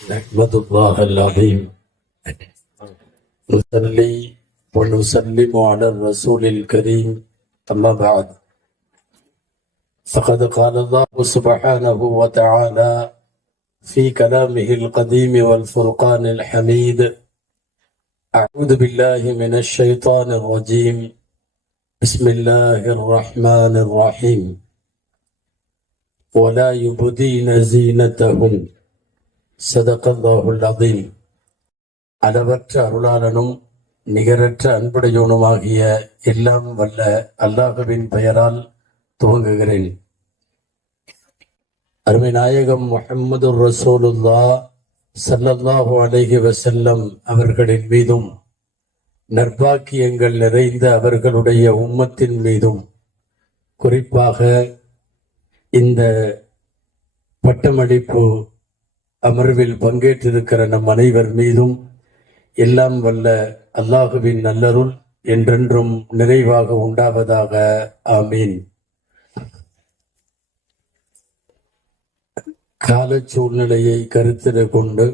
نحمد الله العظيم نصلي ونسلم على الرسول الكريم أما بعد فقد قال الله سبحانه وتعالى في كلامه القديم والفرقان الحميد أعوذ بالله من الشيطان الرجيم بسم الله الرحمن الرحيم ولا يبدين زينتهم صدق الله العظيم. அளவற்ற அருளாளனும் நிகரற்ற அன்புடையோனுமாகிய எல்லாம் வல்ல அல்லாஹ்வின் பெயரால் துவங்குகிறேன். அருமை நாயகம் முஹம்மது ரசூலுல்லாஹ் ஸல்லல்லாஹு அலைஹி வஸல்லம் அவர்களின் மீதும் நற்பாக்கியங்கள் நிறைந்த அவர்களுடைய உம்மத்தின் மீதும் குறிப்பாக இந்த பட்டமளிப்பு அமர்வில் பங்கேற்றிருக்கிற நம் அனைவர் மீதும் எல்லாம் வல்ல அல்லாஹுவின் நல்லருள் என்றென்றும் நிறைவாக உண்டாவதாக. ஆமீன். கால சூழ்நிலையை கருத்தில் கொண்டு,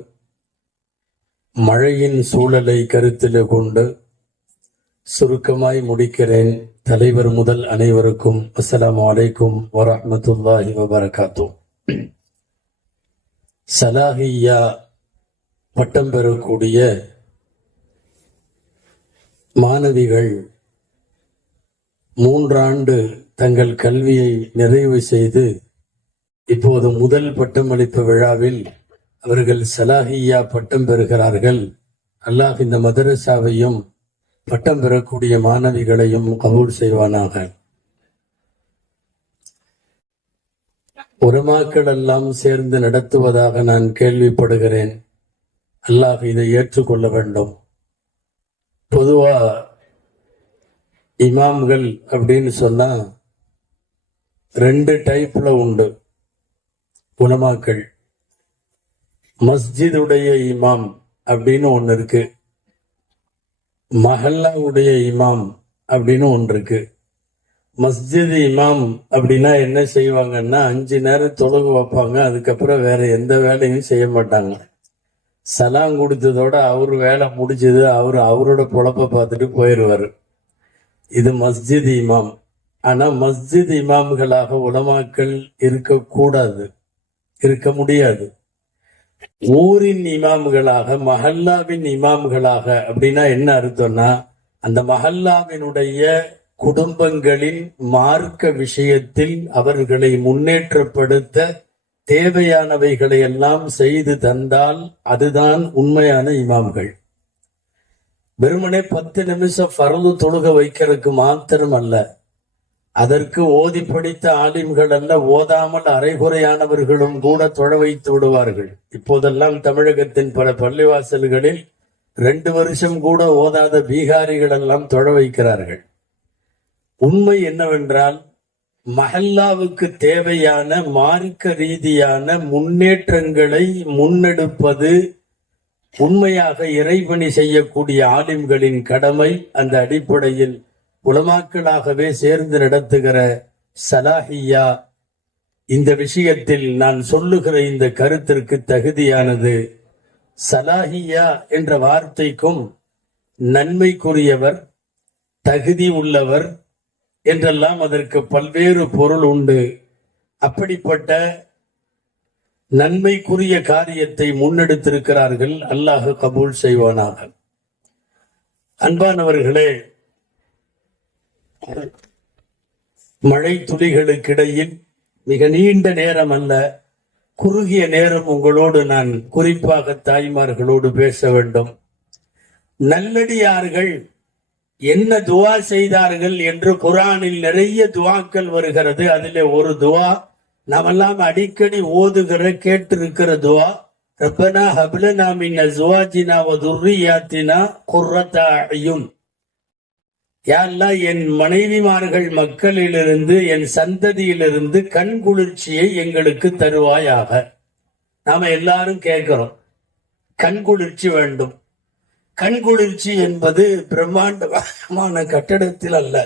மழையின் சூழலை கருத்தில் கொண்டு சுருக்கமாய் முடிக்கிறேன். தலைவர் முதல் அனைவருக்கும் அஸ்ஸலாமு அலைக்கும் வரஹ்மத்துல்லாஹி வபரகாத்துஹ். சலாஹியா பட்டம் பெறக்கூடிய மாணவிகள் 3 ஆண்டு தங்கள் கல்வியை நிறைவு செய்து இப்போது முதல் பட்டமளிப்பு விழாவில் அவர்கள் சலாஹியா பட்டம் பெறுகிறார்கள். அல்லாஹ் இந்த மதரசாவையும் பட்டம் பெறக்கூடிய மாணவிகளையும் கபூல் செய்வானாக. உலமாக்கள் எல்லாம் சேர்ந்து நடத்துவதாக நான் கேள்விப்படுகிறேன். அல்லாஹ் இதை ஏற்றுக்கொள்ள வேண்டும். பொதுவா இமாம்கள் அப்படின்னு சொன்னா 2 டைப்ல உண்டு உலமாக்கள். மஸ்ஜிதுடைய இமாம் அப்படின்னு ஒன்று இருக்கு, மஹல்லாவுடைய இமாம் அப்படின்னு ஒன்று இருக்கு. மஸ்ஜித் இமாம் அப்படின்னா என்ன செய்வாங்கன்னா 5 நேரம் தொழுகு வைப்பாங்க, அதுக்கப்புறம் வேற எந்த வேலையும் செய்ய மாட்டாங்க. சலாம் கொடுத்ததோட அவரு வேலை முடிஞ்சது, அவரோட பொழப்ப பார்த்துட்டு போயிடுவாரு. இது மஸ்ஜித் இமாம். ஆனா மஸ்ஜித் இமாம்களாக உலமாக்கள் இருக்கக்கூடாது, இருக்க முடியாது. ஊரின் இமாம்களாக, மஹல்லாவின் இமாம்களாக அப்படின்னா என்ன அர்த்தம்னா, அந்த மஹல்லாவினுடைய குடும்பங்களின் மார்க்க விஷயத்தில் அவர்களை முன்னேற்றப்படுத்த தேவையானவைகளை எல்லாம் செய்து தந்தால் அதுதான் உண்மையான இமாம்கள். வெறுமனே 10 நிமிஷம் ஃபர்து தொழுக வைக்கிறதுக்கு மாத்திரம் அல்ல, அதற்கு ஓதி படித்த ஆலிம்கள் அல்ல, ஓதாமல் அரைகுறையானவர்களும் கூட தொழ வைத்து விடுவார்கள். இப்போதெல்லாம் தமிழகத்தின் பல பள்ளிவாசல்களில் 2 வருஷம் கூட ஓதாத பீகாரிகள் எல்லாம் தொழ வைக்கிறார்கள். உண்மை என்னவென்றால், மஹல்லாவுக்கு தேவையான மார்க்க ரீதியான முன்னேற்றங்களை முன்னெடுப்பது உண்மையாக இறைபணி செய்யக்கூடிய ஆலிம்களின் கடமை. அந்த அடிப்படையில் உலமாக்களாகவே சேர்ந்து நடத்துகிற சலாஹியா இந்த விஷயத்தில் நான் சொல்லுகிற இந்த கருத்திற்கு தகுதியானது. சலாஹியா என்ற வார்த்தைக்கும் நன்மைக்குரியவர், தகுதி உள்ளவர் என்றெல்லாம் அதற்கு பல்வேறு பொருள் உண்டு. அப்படிப்பட்ட நன்மைக்குரிய காரியத்தை முன்னெடுத்திருக்கிறார்கள். அல்லாஹ் கபூல் செய்வானாக. அன்பானவர்களே, மழை துளிகளுக்கிடையில் மிக நீண்ட நேரம் அல்ல, குறுகிய நேரம் உங்களோடு நான் குறிப்பாக தாய்மார்களோடு பேச வேண்டும். நல்லடியார்கள் என்ன துவா செய்தார்கள் என்று குர்ஆனில் நிறைய துவாக்கள் வருகிறது. அதிலே ஒரு துவா நாமெல்லாம் அடிக்கடி ஓதுகிற கேட்டிருக்கிற துவா, ரப்பனா ஹப்லனா மின் அஸ்வாஜினா வ துர்ரியாத்தினா குர்ரத அயுன். யா அல்லாஹ், என் மனைவிமார்கள் மக்களிலிருந்து, என் சந்ததியிலிருந்து கண் குளிர்ச்சியை எங்களுக்கு தருவாயாக. நாம எல்லாரும் கேட்கிறோம், கண் குளிர்ச்சி வேண்டும். கண்குளிர்ச்சி என்பது பிரம்மாண்டமான கட்டடத்தில் அல்ல.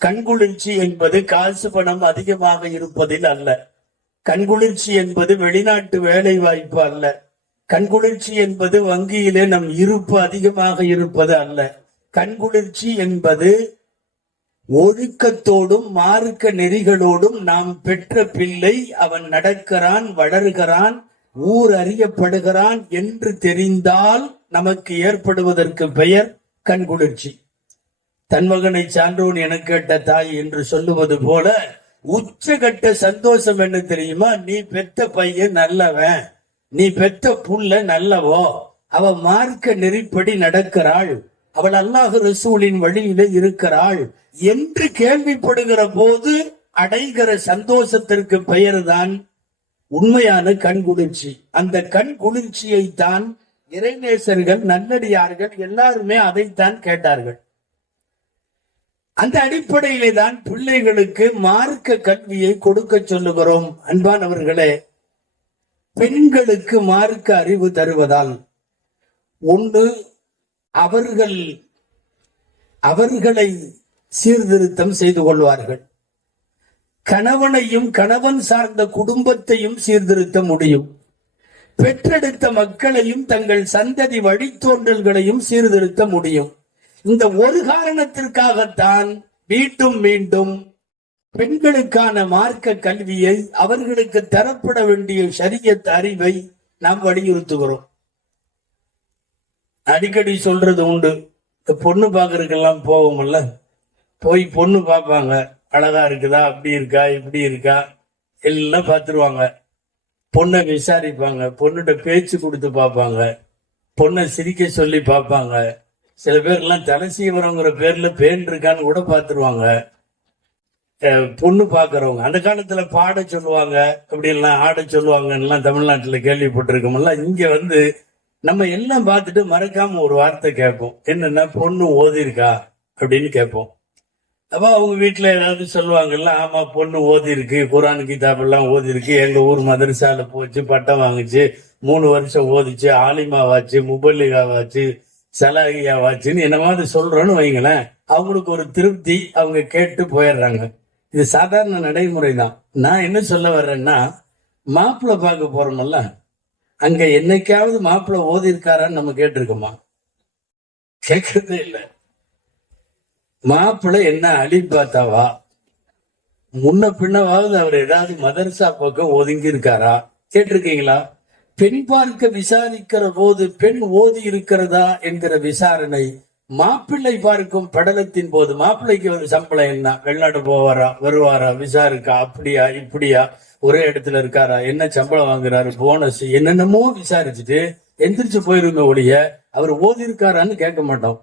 கண்குளிர்ச்சி என்பது காசு பணம் அதிகமாக இருப்பதில் அல்ல. கண்குளிர்ச்சி என்பது வெளிநாட்டு வேலை வாய்ப்பு அல்ல. கண்குளிர்ச்சி என்பது வங்கியிலே நம் இருப்பு அதிகமாக இருப்பது அல்ல. கண்குளிர்ச்சி என்பது ஒழுக்கத்தோடும் மார்க்க நெறிகளோடும் நாம் பெற்ற பிள்ளை அவன் நடக்கிறான், வளர்கிறான், ஊர் அறியப்படுகிறான் என்று தெரிந்தால் நமக்கு ஏற்படுவதற்கு பெயர் கண்குளிர்ச்சி. தன் மகனை சான்றோன் என கேட்ட தாய் என்று சொல்லுவது போல உச்சகட்ட சந்தோஷம் என்ன தெரியுமா? நீ பெற்ற பையன் நல்லவன், நீ பெற்ற புள்ள நல்லவோ, அவ மார்க்க நெறிப்படி நடக்கிறாள், அவள் அல்லாஹ் ரசூலின் வழியில இருக்கிறாள் என்று கேள்விப்படுகிற போது அடைகிற சந்தோஷத்திற்கு பெயர்தான் உண்மையான கண்குளிர்ச்சி. அந்த கண்குளிர்ச்சியை தான் இறைநேசர்கள், நல்லடியார்கள் எல்லாருமே அதைத்தான் கேட்டார்கள். அந்த அடிப்படையிலே தான் பிள்ளைகளுக்கு மார்க்க கல்வியை கொடுக்க சொல்லுகிறோம். அன்பானவர்களே, பெண்களுக்கு மார்க்க அறிவு தருவதால் ஒன்று அவர்களை சீர்திருத்தம் செய்து கொள்வார்கள், கணவனையும் கணவன் சார்ந்த குடும்பத்தையும் சீர்திருத்த முடியும், பெற்றெடுத்த மக்களையும் தங்கள் சந்ததி வழித்தோன்றல்களையும் சீர்திருத்த முடியும். இந்த ஒரு காரணத்திற்காகத்தான் மீண்டும் மீண்டும் பெண்களுக்கான மார்க்க கல்வியை, அவர்களுக்கு தரப்பட வேண்டிய ஷரியத் அறிவை நாம் வலியுறுத்துகிறோம். அடிக்கடி சொல்றது உண்டு, பொண்ணு பாக்குறதுக்கெல்லாம் போவோம்ல, போய் பொண்ணு பார்ப்பாங்க, அழகா இருக்குதா, அப்படி இருக்கா, இப்படி இருக்கா, எல்லாம் பார்த்துருவாங்க. பொண்ணை விசாரிப்பாங்க, பொண்ணுகிட்ட பேச்சு கொடுத்து பார்ப்பாங்க, பொண்ணை சிரிக்க சொல்லி பார்ப்பாங்க. சில பேர் எல்லாம் தலைசீவரங்கிற பேர்ல பேன் இருக்கான்னு கூட பார்த்துருவாங்க. பொண்ணு பாக்குறவங்க அந்த காலத்துல பாட சொல்லுவாங்க, அப்படி எல்லாம் ஆட சொல்லுவாங்க எல்லாம் தமிழ்நாட்டுல கேள்விப்பட்டிருக்கோம்ல. இங்க நம்ம எல்லாம் பார்த்துட்டு மறக்காம ஒரு வார்த்தை கேட்போம், என்னன்னா பொண்ணு ஓதி இருக்கா அப்படின்னு கேட்போம். அப்ப அவங்க வீட்டுல ஏதாவது சொல்லுவாங்கல்ல, ஆமா பொண்ணு ஓதி இருக்கு, குரான் கிதாப் எல்லாம் ஓதி இருக்கு, எங்க ஊர் மதரசால போச்சு, பட்டம் வாங்குச்சு, 3 வருஷம் ஓதிச்சு, ஆலிமாவாச்சு, முபல்லிகாவாச்சு, சலாகியாவாச்சுன்னு என்னமாவது சொல்றோன்னு வைங்களேன், அவங்களுக்கு ஒரு திருப்தி, அவங்க கேட்டு போயிடுறாங்க. இது சாதாரண நடைமுறை தான். நான் என்ன சொல்ல வர்றேன்னா, மாப்பிள்ளை பார்க்க போறோம்ல, அங்க என்னைக்காவது மாப்பிள்ளை ஓதி இருக்காரான்னு நம்ம கேட்டிருக்கோமா? கேட்கறதே இல்லை. மாப்பிள்ளை என்ன அலிபாத்தாவா, முன்ன பின்னவாவது அவர் ஏதாவது மதரசா பக்கம் ஒதுங்கி இருக்காரா கேட்டிருக்கீங்களா? பெண் பார்க்க விசாரிக்கிற போது பெண் ஓதி இருக்கிறதா என்கிற விசாரணை மாப்பிள்ளை பார்க்கும் படலத்தின் போது, மாப்பிள்ளைக்கு ஒரு சம்பளம் என்ன, வெளிநாட்டு போவாரா, வருவாரா, விசா இருக்கா, அப்படியா இப்படியா, ஒரே இடத்துல இருக்காரா, என்ன சம்பளம் வாங்குறாரு, போனஸ், என்னென்னமோ விசாரிச்சுட்டு எந்திரிச்சு போயிருங்க ஒழிய அவர் ஓதி இருக்காரான்னு கேட்க மாட்டோம்.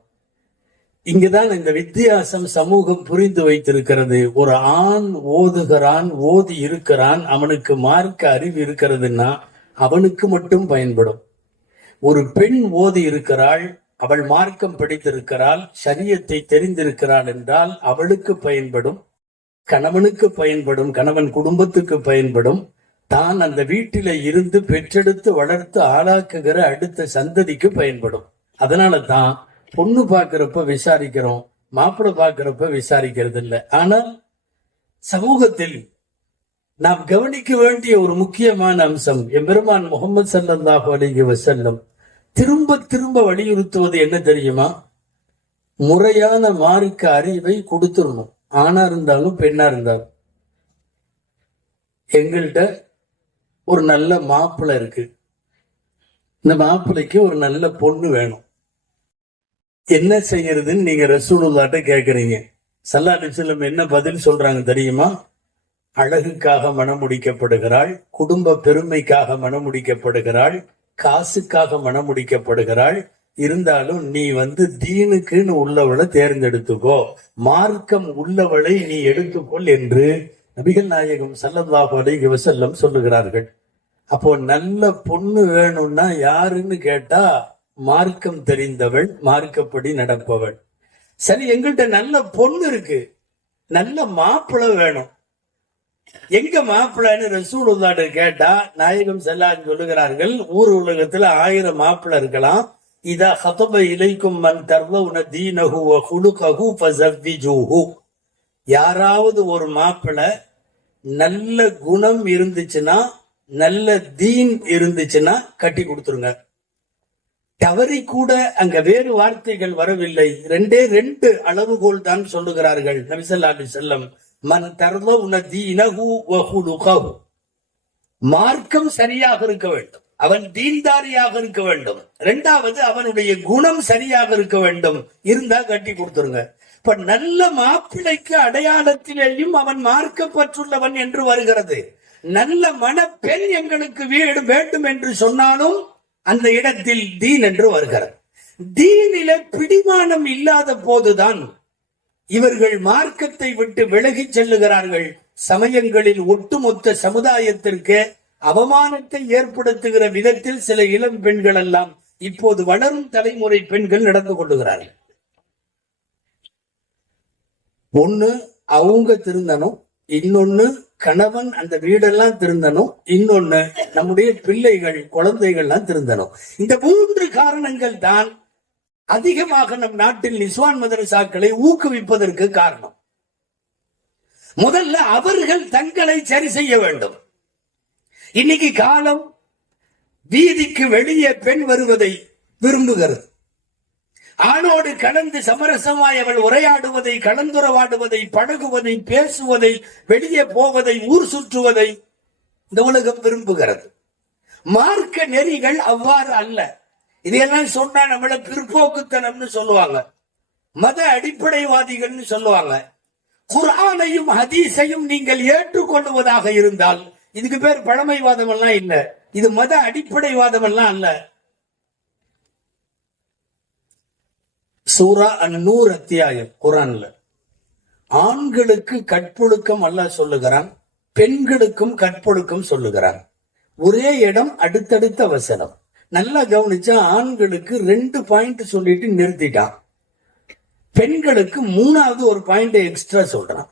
இங்குதான் இந்த வித்தியாசம் சமூகம் புரிந்து வைத்திருக்கிறது. ஒரு ஆண் ஓதுகிறான், ஓதி இருக்கிறான், அவனுக்கு மார்க்க அறிவு இருக்கிறதுன்னா அவனுக்கு மட்டும் பயன்படும். ஒரு பெண் ஓதி இருக்கிறாள், அவள் மார்க்கம் படித்திருக்கிறாள், ஷரியத்தை தெரிந்திருக்கிறாள் என்றால் அவளுக்கு பயன்படும், கணவனுக்கு பயன்படும், கணவன் குடும்பத்துக்கு பயன்படும், தான் அந்த வீட்டில இருந்து பெற்றெடுத்து வளர்த்து ஆளாக்குகிற அடுத்த சந்ததிக்கு பயன்படும். அதனால தான் பொண்ணு பாக்குறப்ப விசாரிக்கிறோம், மாப்பிள்ளை பாக்குறப்ப விசாரிக்கிறது இல்லை. ஆனால் சமூகத்தில் நாம் கவனிக்க வேண்டிய ஒரு முக்கியமான அம்சம், எம்பெருமான் முகமது ஸல்லல்லாஹு அலைஹி வஸல்லம் திரும்ப திரும்ப வலியுறுத்துவது என்ன தெரியுமா? முறையான மார்க்க அறிவை கொடுத்துடணும். ஆணா இருந்தாலும் பெண்ணா இருந்தாலும். எங்கள்கிட்ட ஒரு நல்ல மாப்பிள்ளை இருக்கு, இந்த மாப்பிள்ளைக்கு ஒரு நல்ல பொண்ணு வேணும், என்ன செய்யறதுன்னு நீங்க ரசூலுல்லாஹ்ட்ட கேக்குறீங்க. ஸல்லல்லாஹு அலைஹி வஸல்லம் என்ன பதில் சொல்றாங்க தெரியுமா? அழகுக்காக மணமுடிக்கப்படுகிறாள், குடும்ப பெருமைக்காக மணமுடிக்கப்படுகிறாள், காசுக்காக மணமுடிக்கப்படுகிறாள், இருந்தாலும் நீ தீனுக்குன்னு உள்ளவளை தேர்ந்தெடுத்துக்கோ, மார்க்கம் உள்ளவளை நீ எடுத்துக்கொள் என்று நபிகள் நாயகம் ஸல்லல்லாஹு அலைஹி வஸல்லம் சொல்லுகிறார்கள். அப்போ நல்ல பொண்ணு வேணும்னா யாருன்னு கேட்டா மார்க்கம் தெரிந்தவள், மார்க்கப்படி நடப்பவள். சரி, எங்கள்கிட்ட நல்ல பொண்ணு இருக்கு, நல்ல மாப்பிள்ளை வேணும், எங்க மாப்பிள்ளைன்னு ரசூலுல்லாஹ்ட்ட கேட்டா நாயகம் ஸல்லல்லாஹு சொல்லுகிறார்கள், ஊர் உலகத்துல 1000 மாப்பிள்ளை இருக்கலாம், இதா ஹதப இலைக்கும் மன் தர்லவுன தீனஹு வ குலுகஹு ஃபஸவ்விஜூஹு. யாராவது ஒரு மாப்பிள்ளை நல்ல குணம் இருந்துச்சுன்னா, நல்ல தீன் இருந்துச்சுன்னா கட்டி கொடுத்துருங்க. தவறி கூட அங்க வேறு வார்த்தைகள் வரவில்லை. ரெண்டே ரெண்டு அளவுகோல் தான் சொல்லுகிறார்கள் நபி ஸல்லல்லாஹு அலைஹி வஸல்லம். மன் தர்லவுன தீனஹு வ ஹுலுகஹு. மார்க்கம் சரியாக இருக்க வேண்டும், அவன் தீன்தாரியாக இருக்க வேண்டும். இரண்டாவது அவனுடைய குணம் சரியாக இருக்க வேண்டும். இருந்தா கட்டி கொடுத்துருங்க. இப்ப நல்ல மாப்பிள்ளைக்கு அடையாளத்திலேயும் அவன் மார்க்கப்பற்றுள்ளவன் என்று வருகிறது. நல்ல மணப்பெண் எங்களுக்கு வீடு வேண்டும் என்று சொன்னாலும் அந்த இடத்தில் தீன் என்று வருகிறது. தீனில பிடிமானம் இல்லாத போதுதான் இவர்கள் மார்க்கத்தை விட்டு விலகி செல்லுகிறார்கள். சமயங்களில் ஒட்டுமொத்த சமுதாயத்திற்கு அவமானத்தை ஏற்படுத்துகிற விதத்தில் சில இளம் பெண்கள் எல்லாம் இப்போது வளரும் தலைமுறை பெண்கள் நடந்து கொள்ளுகிறார்கள். ஒண்ணு அவங்க திருந்தனும், இன்னொன்னு கணவன் அந்த வீடெல்லாம் திருந்தனும், இன்னொன்னு நம்முடைய பிள்ளைகள் குழந்தைகள்லாம் திருந்தனும். இந்த 3 காரணங்கள் தான் அதிகமாக நம் நாட்டில் நிஸ்வான் மதரசாக்களை ஊக்குவிப்பதற்கு காரணம். முதல்ல அவர்கள் தங்களை சரி செய்ய வேண்டும். இன்னைக்கு காலம் வீதிக்கு வெளியே பெண் வருவதை விரும்புகிறது. ஆணோடு கலந்து சமரசமாய் அவள் உரையாடுவதை, கலந்துரவாடுவதை, பழகுவதை, பேசுவதை, வெளியே போவதை, ஊர் சுற்றுவதை இந்த உலகம் விரும்புகிறது. மார்க்க நெறிகள் அவ்வாறு அல்ல. இதையெல்லாம் சொன்னா நம்மள பிற்போக்குத்தனம்னு சொல்லுவாங்க, மத அடிப்படைவாதிகள்னு சொல்லுவாங்க. குர்ஆனையும் ஹதீஸையும் நீங்கள் ஏற்றுக்கொள்வதாக இருந்தால் இதுக்கு பேர் பழமைவாதம் எல்லாம் இல்ல, இது மத அடிப்படைவாதம் எல்லாம் அல்ல. சூரா அன்-நூர் அத்தியாயம் குர்ஆன்ல ஆண்களுக்கு கற்பொழுக்கம் அல்லாஹ் சொல்லுகிறான், பெண்களுக்கும் கற்பொழுக்கம் சொல்லுகிறான். ஒரே இடம், அடுத்தடுத்த வசனம். நல்லா கவனிச்சா ஆண்களுக்கு 2 பாயிண்ட் சொல்லிட்டு நிறுத்திட்டான், பெண்களுக்கு 3வது ஒரு பாயிண்ட் எக்ஸ்ட்ரா சொல்றான்.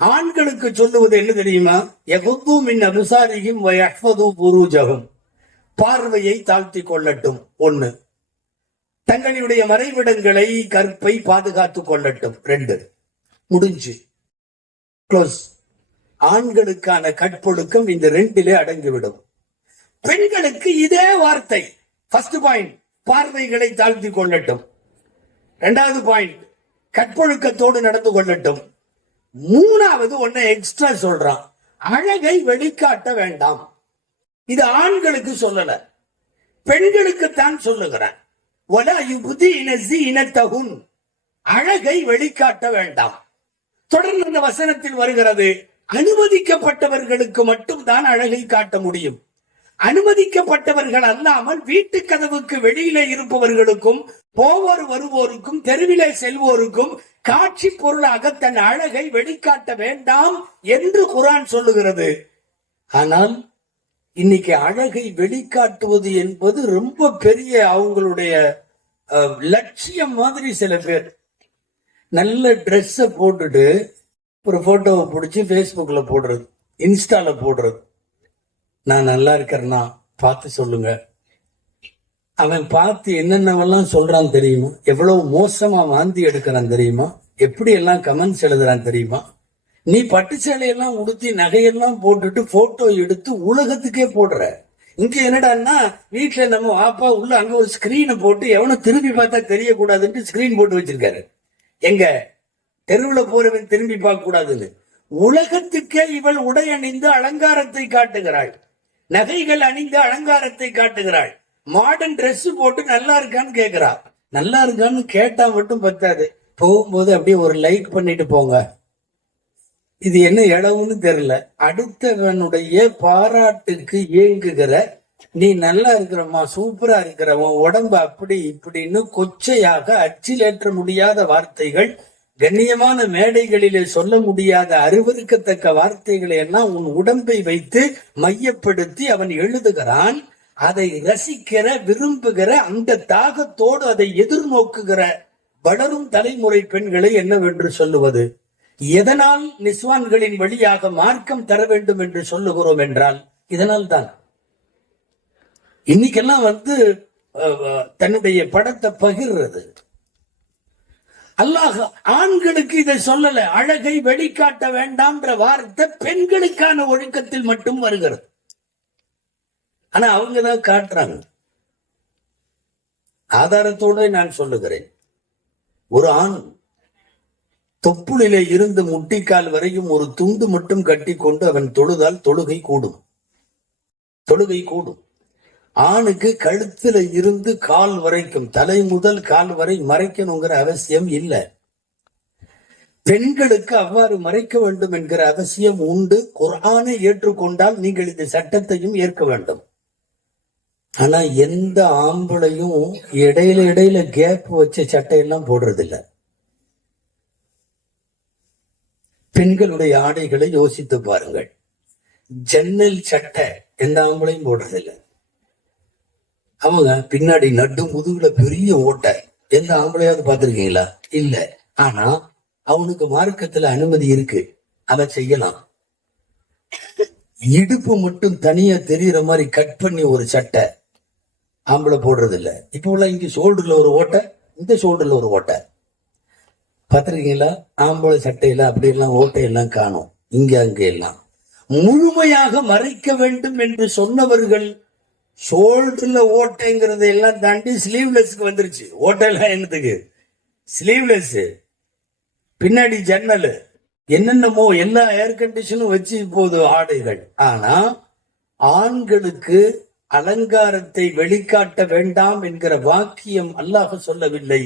ஆண்களுக்கு சொல்லுவது என்ன தெரியுமா? யகுது மின் அப்சாரிஹிம் வ யஹ்ஃபது ஃபுரூஜஹும். பார்வையை தாழ்த்தி கொள்ளட்டும். 1. தங்களுடைய மறைவிடங்களை, கற்பை பாதுகாத்துக் கொள்ளட்டும். 2. முடிஞ்சு, க்ளோஸ். ஆண்களுக்கான கற்பொழுக்கம் இந்த 2லே அடங்கிவிடும். பெண்களுக்கு இதே வார்த்தை. ஃபர்ஸ்ட் பாயிண்ட் பார்வைகளை தாழ்த்தி கொள்ளட்டும், 2வது பாயிண்ட் கற்பொழுக்கத்தோடு நடந்து கொள்ளட்டும், 3வது ஒன்ன எக்ஸ்ட்ரா சொல்றான், அழகை வெளிக்காட்ட வேண்டாம். இது ஆண்களுக்கு சொல்லல, பெண்களுக்கு தான் சொல்லுகிறான். வலா யுப்தீன ஸீனத்தஹுன். அழகை வெளிக்காட்ட வேண்டாம். தொடர்ந்து அந்த வசனத்தில் வருகிறது, அனுமதிக்கப்பட்டவர்களுக்கு மட்டும் தான் அழகை காட்ட முடியும். அனுமதிக்கப்பட்டவர்கள் அல்லாமல் வீட்டு கதவுக்கு வெளியிலே இருப்பவர்களுக்கும், போவோர் வருவோருக்கும், தெருவிலே செல்வோருக்கும் காட்சி பொருளாக தன் அழகை வெளிக்காட்ட வேண்டாம் என்று குர்ஆன் சொல்லுகிறது. ஆனால் இன்னைக்கு அழகை வெளிக்காட்டுவது என்பது ரொம்ப பெரிய அவங்களுடைய லட்சியம் மாதிரி. சில பேர் நல்ல ட்ரெஸ்ஸ போட்டுட்டு ஒரு போட்டோவை பிடிச்சி Facebookல போடுறது, இன்ஸ்டால போடுறது. நான் நல்லா இருக்கிறேன்னா பார்த்து சொல்லுங்க. அவன் பார்த்து என்னென்னவெல்லாம் சொல்றான் தெரியுமா? எவ்வளவு மோசமா வாந்தி எடுக்கிறான் தெரியுமா? எப்படி எல்லாம் கமெண்ட்ஸ் எழுதுறான் தெரியுமா? நீ பட்டு சேலையெல்லாம் உடுத்தி நகையெல்லாம் போட்டுட்டு போட்டோ எடுத்து உலகத்துக்கே போடுற. இங்க என்னடான்னா வீட்டுல நம்ம வாப்பா உள்ள அங்க ஒரு ஸ்கிரீனை போட்டு எவனும் திரும்பி பார்த்தா தெரியக்கூடாதுன்னு ஸ்கிரீன் போட்டு வச்சிருக்காரு. எங்க தெருவுல போறவன் திரும்பி பார்க்க கூடாதுன்னு. உலகத்துக்கே இவள் உடை அணிந்து அலங்காரத்தை காட்டுகிறாள், நகைகள் அணிந்து அலங்காரத்தை காட்டுகிறாள், மாடர்ன் ட்ரெஸ் போட்டு நல்லா இருக்கான்னு கேக்குறா. நல்லா இருக்கான்னு கேட்டா மட்டும் பத்தாது, போகும்போது அப்படியே ஒரு லைக் பண்ணிட்டு போங்க. இது என்ன இளவுன்னு தெரியல. அடுத்தவனுடைய பாராட்டுக்கு ஏங்குகிற, நீ நல்லா இருக்கிறமா, சூப்பரா இருக்கிறவன், உடம்பு அப்படி இப்படின்னு கொச்சையாக அச்சிலேற்ற முடியாத வார்த்தைகள், கண்ணியமான மேடைகளிலே சொல்ல முடியாத அருவருக்கத்தக்க வார்த்தைகளை எல்லாம் உன் உடம்பை வைத்து மையப்படுத்தி அவன் எழுதுகிறான். அதை ரசிக்கிற, விரும்புகிற, அந்த தாகத்தோடு அதை எதிர்நோக்குகிற வளரும் தலைமுறை பெண்களை என்னவென்று சொல்லுவது? எதனால் நிஸ்வான்களின் வழியாக மார்க்கம் தர வேண்டும் என்று சொல்லுகிறோம் என்றால் இதனால் தான். இன்னைக்கெல்லாம் தன்னுடைய படத்தை பகிர்றது, அல்லாஹ் ஆண்களுக்கு இதை சொல்லல. அழகை வெளிக்காட்ட வேண்டாம்ன்ற வார்த்தை பெண்களுக்கான ஒழுக்கத்தில் மட்டும் வருகிறது. ஆனா அவங்கதான் காட்டுறாங்க. ஆதாரத்தோடு நான் சொல்லுகிறேன், ஒரு ஆண் தொப்புளிலே இருந்து முட்டிக்கால் வரையும் ஒரு துண்டு மட்டும் கட்டி கொண்டு அவன் தொழுதால் தொழுகை கூடும். தொழுகை கூடும். ஆணுக்கு கழுத்துல இருந்து கால் வரைக்கும், தலை முதல் கால் வரை மறைக்கணுங்கிற அவசியம் இல்லை. பெண்களுக்கு அவ்வாறு மறைக்க வேண்டும் என்கிற அவசியம் உண்டு. குர்ஆனை ஏற்றுக்கொண்டால் நீங்கள் இந்த சட்டத்தையும் ஏற்க வேண்டும். ஆனா எந்த ஆம்பளையும் இடையில கேப் வச்ச சட்டையெல்லாம் போடுறதில்லை. பெண்களுடைய ஆடைகளை யோசித்து பாருங்கள். ஜன்னல் சட்டை எந்த ஆம்பளையும் போடுறதில்லை. அவங்க பின்னாடி நடு முதுகுல பெரிய ஓட்டை எந்த ஆம்பளையாவது பார்த்திருக்கீங்களா? இல்ல. ஆனா அவனுக்கு மார்க்கத்துல அனுமதி இருக்கு, அதை செய்யலாம். இடுப்பு மட்டும் தனியா தெரியற மாதிரி கட் பண்ணி ஒரு சட்டை ஆம்பளை போடுறது இல்ல. இப்ப உள்ள இங்க ஷோல்டர்ல ஒரு ஓட்டை, இந்த ஷோல்டர்ல ஒரு ஓட்டை பார்த்திருக்கீங்களா? ஆம்பளை சட்டையில அப்படி எல்லாம் ஓட்டையெல்லாம் காணும். இங்க அங்க எல்லாம் முழுமையாக மறைக்க வேண்டும் என்று சொன்னவர்கள் ஷோல்டர்ல ஓட்டைங்கிறத எல்லாம் தாண்டி ஸ்லீவ்லெஸ்க்கு வந்துருச்சு. ஓட்டையெல்லாம் என்னதுக்கு? ஸ்லீவ்லெஸ், பின்னாடி ஜன்னல், என்னென்னமோ எல்லா ஏர் கண்டிஷனும் வச்சு இப்போது ஆடைகள். ஆனா ஆண்களுக்கு அலங்காரத்தை வெளிக்காட்ட வேண்டாம் என்கிற வாக்கியம் அல்லாஹ் சொல்லவில்லை,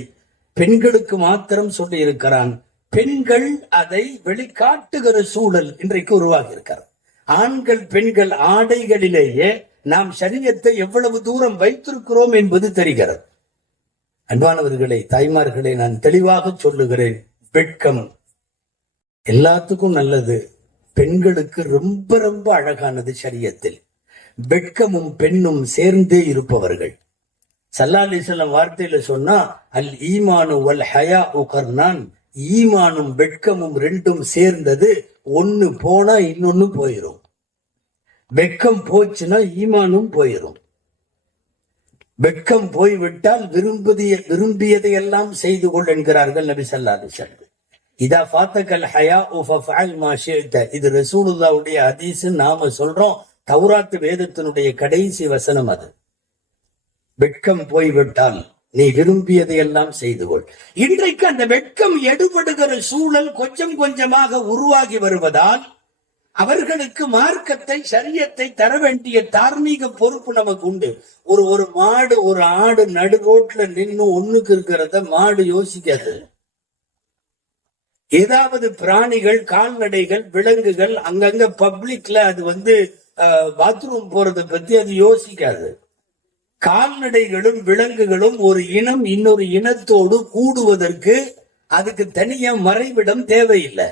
பெண்களுக்கு மாத்திரம் சொல்லி இருக்கிறான். பெண்கள் அதை வெளிக்காட்டுகிற சூழல் இன்றைக்கு உருவாகி இருக்கிறார். ஆண்கள் பெண்கள் ஆடைகளிலேயே நாம் ஷரியத்தை எவ்வளவு தூரம் வைத்திருக்கிறோம் என்பது தெரிகிறது. அன்பானவர்களே, தாய்மார்களே, நான் தெளிவாக சொல்லுகிறேன், வெட்கம் எல்லாத்துக்கும் நல்லது. பெண்களுக்கு ரொம்ப ரொம்ப அழகானது ஷரியத்தில். வெட்கமும் பெண்ணும் சேர்ந்தே இருப்பவர்கள். ஸல்லல்லாஹு அலைஹி வஸல்லம் வார்த்தையில சொன்னா, அல் ஈமானு வல் ஹயாஉ கர்னான், ஈமானும் வெட்கமும் ரெண்டும் சேர்ந்தது. ஒன்னு போனா இன்னொன்னு போயிரும். வெட்கம் போச்சுன்னா ஈமானும் போயிரும். வெட்கம் போய்விட்டால் விரும்பியதையெல்லாம் செய்து கொள் என்கிறார்கள் நபி ஸல்லல்லாஹு அலைஹி வஸல்லம். இதா ஃபாத்தகல் ஹயாஉ ஃபஃஅல் மா ஷி'த. இது ரசூலுல்லாஹ்வுடைய ஹதீஸ். நாம சொல்றோம், தௌராத் வேதத்தினுடைய கடைசி வசனம் அது. வெட்கம் போய்விட்டால் நீ விரும்பியதையெல்லாம் செய்து கொள். இன்றைக்கு அந்த வெட்கம் எடுபடுகிற சூழல் கொஞ்சம் கொஞ்சமாக உருவாகி வருவதால் அவர்களுக்கு மார்க்கத்தை ஷரியத்தை தர வேண்டிய தார்மீக பொறுப்பு நமக்கு உண்டு. ஒரு மாடு ஒரு ஆடு நடு ரோட்ல நின்று ஒண்ணுக்கு இருக்கிறத மாடு யோசிக்காது. ஏதாவது பிராணிகள், கால்நடைகள், விலங்குகள் அங்கங்க பப்ளிக்ல அது பாத்ரூம் போறதை பத்தி அது யோசிக்காது. கால்நடைகளும் விலங்குகளும் ஒரு இனம் இன்னொரு இனத்தோடு கூடுவதற்கு அதுக்கு தனியா மறைவிடம் தேவையில்லை.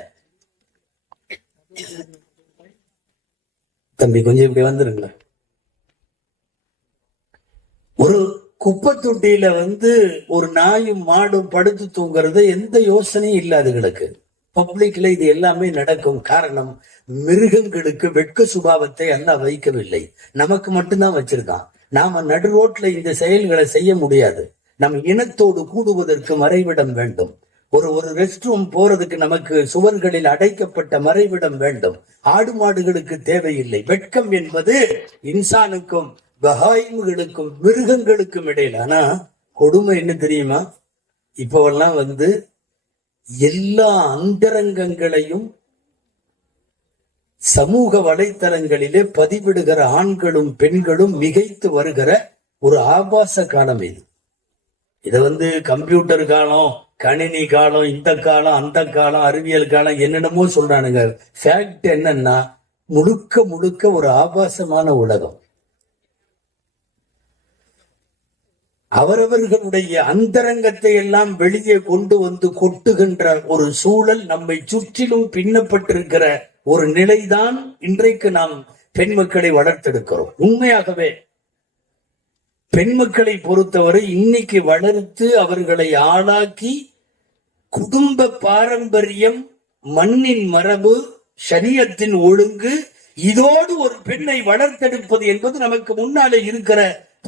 தம்பி கொஞ்சம் இப்படி வந்துருங்க. ஒரு குப்பை தொட்டியில ஒரு நாயும் மாடும் படுத்து தூங்குறது எந்த யோசனையும் இல்லை அதுகளுக்கு. பப்ளிக்ல இது எல்லாமே நடக்கும். காரணம், மிருகங்களுக்கு வெட்க சுபாவத்தை அல்லாஹ் வைக்கவில்லை, நமக்கு மட்டும்தான் வச்சிருக்கான். நாம நடு ரோட்ல இந்த செயல்களை செய்ய முடியாது. நம் இனத்தோடு கூடுவதற்கு மறைவிடம் வேண்டும். ஒரு ரெஸ்ட் ரூம் போறதுக்கு நமக்கு சுவர்களில் அடைக்கப்பட்ட மறைவிடம் வேண்டும். ஆடு மாடுகளுக்கு தேவையில்லை. வெட்கம் என்பது இன்சானுக்கும் பஹாயிம்களுக்கும் மிருகங்களுக்கும் இடையில. ஆனா கொடுமை என்ன தெரியுமா? இப்போவெல்லாம் எல்லா அந்தரங்கங்களையும் சமூக வலைத்தளங்களிலே பதிவிடுகிற ஆண்களும் பெண்களும் மிகைத்து வருகிற ஒரு ஆபாச காலம் இது. இத கம்ப்யூட்டர் காலம், கணினி காலம், இந்த காலம், அந்த காலம், அறிவியல் காலம், என்னென்னமோ சொல்றானுங்க. ஃபேக்ட் என்னன்னா, முழுக்க முழுக்க ஒரு ஆபாசமான உலகம். அவரவர்களுடைய அந்தரங்கத்தை எல்லாம் வெளியே கொண்டு கொட்டுகின்ற ஒரு சூழல் நம்மை சுற்றிலும் பின்னப்பட்டிருக்கிற ஒரு நிலைதான் இன்றைக்கு நாம் பெண் மக்களை வளர்த்தெடுக்கிறோம். உண்மையாகவே பெண் மக்களை பொறுத்தவரை இன்னைக்கு வளர்த்து அவர்களை ஆளாக்கி குடும்ப பாரம்பரியம், மண்ணின் மரபு, ஷரியத்தின் ஒழுங்கு, இதோடு ஒரு பெண்ணை வளர்த்தெடுப்பது என்பது நமக்கு முன்னாலே இருக்கிற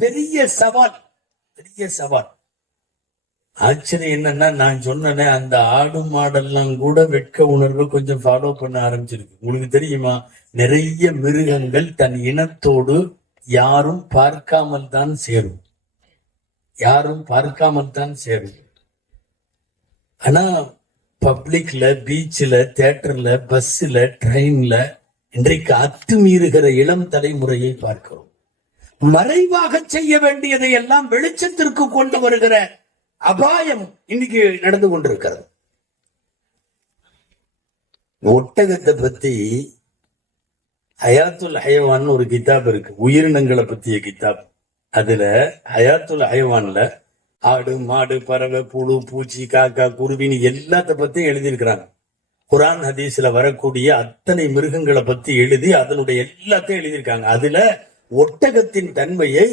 பெரிய சவால். பெரிய சவால். ஆச்சரியம் என்னன்னா, நான் சொன்னேனே அந்த ஆடு மாடெல்லாம் கூட வெட்க உணர்வு கொஞ்சம் ஃபாலோ பண்ண ஆரம்பிச்சிருக்கு. உங்களுக்கு தெரியுமா, நிறைய மிருகங்கள் தன் இனத்தோடு யாரும் பார்க்காமல் தான் சேரும். யாரும் பார்க்காமல் தான் சேரும். ஆனா பப்ளிக்ல, பீச்ல, தியேட்டர்ல, பஸ்ல, ட்ரெயின்ல இன்றைக்கு அத்துமீறுகிற இளம் தலைமுறையை பார்க்கிறோம். மறைவாக செய்ய வேண்டியதை எல்லாம் வெளிச்சத்திற்கு கொண்டு வருகிற அபாயம் இன்னைக்கு நடந்து கொண்டிருக்கிறது. ஒட்டகத்தை பத்தி ஹயாத்துல் ஹயவான் ஒரு கிதாப் இருக்கு, உயிரினங்களை பத்திய கிதாப். அதுல ஹயாத்துல் ஹயவான்ல ஆடு, மாடு, பறவை, புழு, பூச்சி, காக்கா, குருவின்னு எல்லாத்த பத்தியும் எழுதியிருக்கிறாங்க. குரான் ஹதீஸ்ல வரக்கூடிய அத்தனை மிருகங்களை பத்தி எழுதி அதனுடைய எல்லாத்தையும் எழுதியிருக்காங்க. அதுல ஒட்டகத்தின் தன்மையை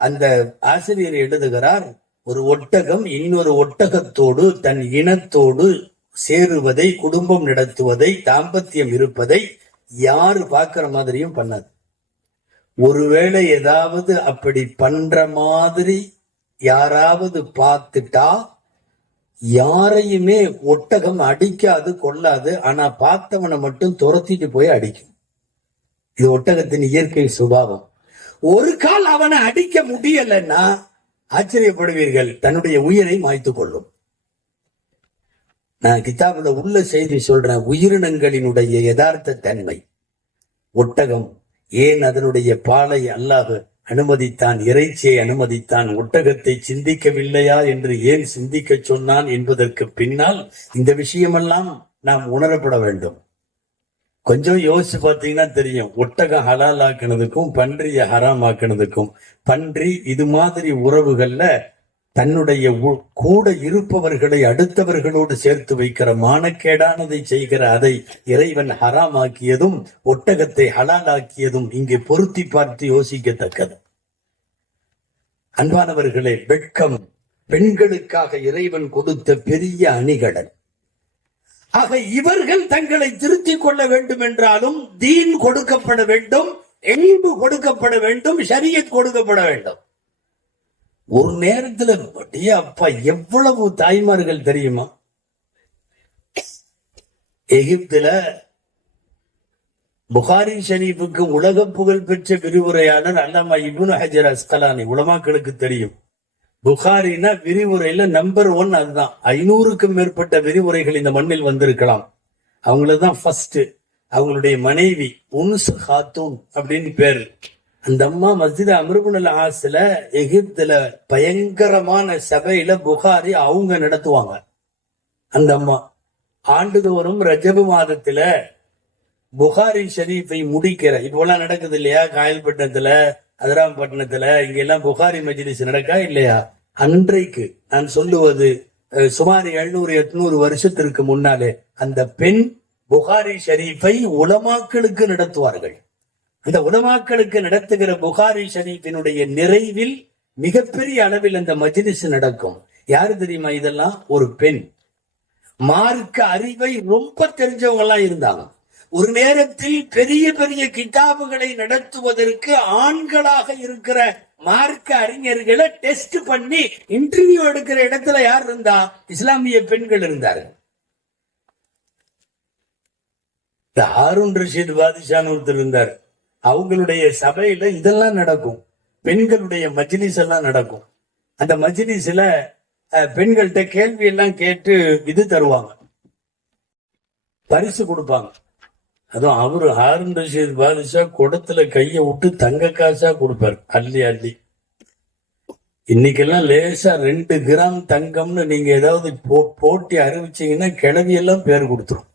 அந்த ஆசிரியர் எழுதுகிறார். ஒரு ஒட்டகம் இன்னொரு ஒட்டகத்தோடு தன் இனத்தோடு சேருவதை, குடும்பம் நடத்துவதை, தாம்பத்தியம் இருப்பதை யாரு பார்க்கிற மாதிரியும் பண்ணாது. ஒருவேளை ஏதாவது அப்படி பண்ற மாதிரி யாராவது பார்த்துட்டா யாரையுமே ஒட்டகம் அடிக்காது, கொல்லாது. ஆனா பார்த்தவனை மட்டும் துரத்திட்டு போய் அடிக்கும். இது ஒட்டகத்தின் இயற்கை சுபாவம். ஒரு கால் அவனை அடிக்க முடியலன்னா ஆச்சரியப்படுவீர்கள், தன்னுடைய உயிரை மாய்த்து கொள்ளும். நான் கிதாபுல உள்ள செய்தி சொல்றேன். உயிரினங்களினுடைய யதார்த்த தன்மை. ஒட்டகம் ஏன் அதனுடைய பாலை அல்லாஹ் அனுமதித்தான், இறைச்சியை அனுமதித்தான், ஒட்டகத்தை சிந்திக்கவில்லையா என்று ஏன் சிந்திக்க சொன்னான் என்பதற்கு பின்னால் இந்த விஷயமெல்லாம் நாம் உணரப்பட வேண்டும். கொஞ்சம் யோசிச்சு பார்த்தீங்கன்னா தெரியும். ஒட்டகம் ஹலால் ஆக்கினதுக்கும் பன்றியை ஹராம் ஆக்கினதுக்கும். பன்றி இது மாதிரி உறவுகள்ல தன்னுடைய கூட இருப்பவர்களை அடுத்தவர்களோடு சேர்த்து வைக்கிற மானக்கேடானதை செய்கிற அதை இறைவன் ஹராம் ஆக்கியதும் ஒட்டகத்தை ஹலால் ஆக்கியதும் இங்கே பொருத்தி பார்த்து யோசிக்கத்தக்கது. அன்பானவர்களே, வெட்கம் பெண்களுக்காக இறைவன் கொடுத்த பெரிய அணிகலன். ஆக இவர்கள் தங்களை திருத்திக் கொள்ள வேண்டும் என்றாலும் தீன் கொடுக்கப்பட வேண்டும், எல்மு கொடுக்கப்பட வேண்டும், ஷரியத் கொடுக்கப்பட வேண்டும். ஒரு நேரத்துல அப்பா எவ்வளவு தாய்மார்கள் தெரியுமா? எகிப்துல புகாரி ஷரீஃபுக்கு உலக புகழ் பெற்ற விரிவுரையாளர் அல்லாமா இப்னு ஹஜர் அஸ்கலானி. உலமாக்களுக்கு தெரியும், புகாரினா விரிவுரையில நம்பர் 1 அதுதான். 500க்கும் மேற்பட்ட விரிவுரைகள் இந்த மண்ணில் வந்திருக்கலாம். அவங்களதான் ஃபர்ஸ்ட். அவங்களுடைய மனைவி உன்ஸ் ஹாத்தூன் அப்படின்னு பேரு. அந்த அம்மா மஸ்ஜித் அம்ருபுல் ஆஸ்ல எகிப்துல பயங்கரமான சபையில புகாரி அவங்க நடத்துவாங்க. அந்த அம்மா ஆண்டுதோறும் ரஜபு மாதத்துல புகாரி ஷரீஃபை முடிக்கிற, இப்போலாம் நடக்குது இல்லையா, காயல்பட்டினத்துல, அதிராம்பட்டினத்துல, இங்க எல்லாம் புகாரி மஜ்லிஸ் நடக்கா இல்லையா? அன்றைக்கு நான் சொல்லுவது சுமார் 700-800 வருஷத்திற்கு முன்னாலே அந்த பெண் புகாரி ஷரீஃபை உலமாக்களுக்கு நடத்துவார்கள். அந்த உலமாக்களுக்கு நடத்துகிற புகாரி ஷரீஃபினுடைய நிறைவில் மிகப்பெரிய அளவில் அந்த மஜ்லிஸ் நடக்கும். யாரு தெரியுமா இதெல்லாம்? ஒரு பெண். மார்க்க அறிவை ரொம்ப தெரிஞ்சவங்க எல்லாம் இருந்தாங்க. ஒரு நேரத்தில் பெரிய பெரிய கிதாபுகளை நடத்துவதற்கு ஆண்களாக இருக்கிற மார்க்க அறிஞர்களை டெஸ்ட் பண்ணி இன்டர்வியூ எடுக்கிற இடத்துல யார் இருந்தா? இஸ்லாமிய பெண்கள் இருந்தார்கள். ஹாரூன் ரஷீத் பாதிஷான்னு ஒருத்தர் இருந்தார். அவங்களுடைய சபையில இதெல்லாம் நடக்கும். பெண்களுடைய மஜ்லிஸ் எல்லாம் நடக்கும். அந்த மஜ்லிஸ்ல பெண்கள்கிட்ட கேள்வி எல்லாம் கேட்டு இது தருவாங்க, பரிசு கொடுப்பாங்க. அதுவும் அவரு ஹாரூன் ரஷீத் பாதிஷா குடத்துல கைய விட்டு தங்க காசா கொடுப்பாரு, அள்ளி அள்ளி. இன்னைக்கெல்லாம் லேசா 2 கிராம் தங்கம்னு நீங்க ஏதாவது போட்டி அறிவிச்சீங்கன்னா கிளவி எல்லாம் பேர் கொடுத்துரும்.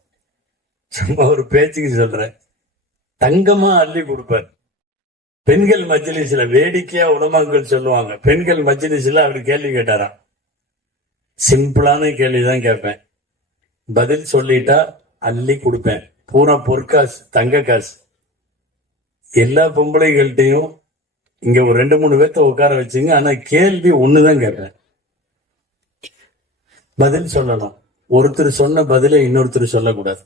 சும்மா ஒரு பேச்சுக்கு சொல்றேன். தங்கமா அள்ளி கொடுப்பார். பெண்கள் மஜ்லிஸ்ல வேடிக்கையா உலமாக்கள் சொல்லுவாங்க, பெண்கள் மஜ்லிஸ்ல அவர் கேள்வி கேட்டாராம். சிம்பிளான கேள்விதான் கேட்பேன், பதில் சொல்லிட்டா அள்ளி கொடுப்பேன், பூரா பொற்காசு, தங்க காசு. எல்லா பொம்பளைகள்கிட்டையும் இங்க ஒரு 2-3 பேர்த்த உட்கார வச்சுங்க, ஆனா கேள்வி ஒண்ணுதான் கேட்பேன், பதில் சொல்லணும். ஒருத்தர் சொன்ன பதில இன்னொருத்தர் சொல்லக்கூடாது.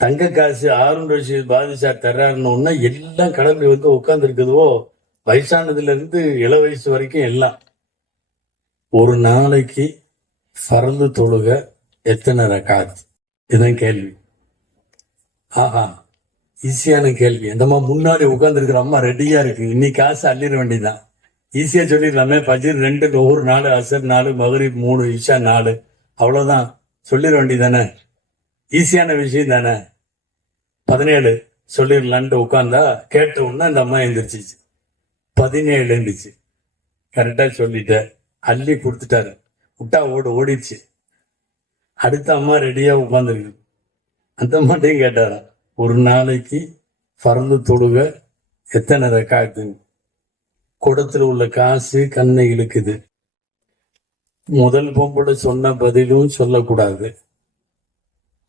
தங்க காசு ஹாரூன் ரஷீத் பாதிஷா தர்றாருன்னு எல்லாம் கிளம்பி வந்து உட்கார்ந்து இருக்குதுவோ, வயசானதுல இருந்து இள வயசு வரைக்கும் எல்லாம். ஒரு நாளைக்கு ஃபர்து தொழுக எத்தனை ரகாத்? இதுதான் கேள்வி. ஆஹா, ஈஸியான கேள்வி. அந்தம்மா முன்னாடி உட்கார்ந்து இருக்கிற அம்மா ரெடியா இருக்கு. இன்னைக்கு காசு அள்ளிட வேண்டியதுதான். ஈஸியா சொல்லிடலாமே. ஃபஜ்ர் 2, லுஹர் 4, அசர் 4, மக்ரிப் 3, இஷா 4, அவ்வளவுதான். சொல்லிட வேண்டியதானே. ஈஸியான விஷயம் தானே. 17 சொல்லிடலான்ட்டு உட்கார்ந்தா கேட்ட உடனே அந்த அம்மா எந்திரிச்சிச்சு. 17 இருந்துச்சு. கரெக்டா சொல்லிட்ட. அள்ளி கொடுத்துட்டாரு. விட்டா ஓடிடுச்சு. அடுத்த அம்மா ரெடியா உட்கார்ந்துருக்கு. அந்த அம்மாட்டையும் கேட்டாரா, ஒரு நாளைக்கு ஃபர்து தொழுக எத்தனை ரக்காத்து? குடத்துல உள்ள காசு கண்ணை இழுக்குது. முதல் பொம்பளை சொன்ன பதிலும் சொல்லக்கூடாது.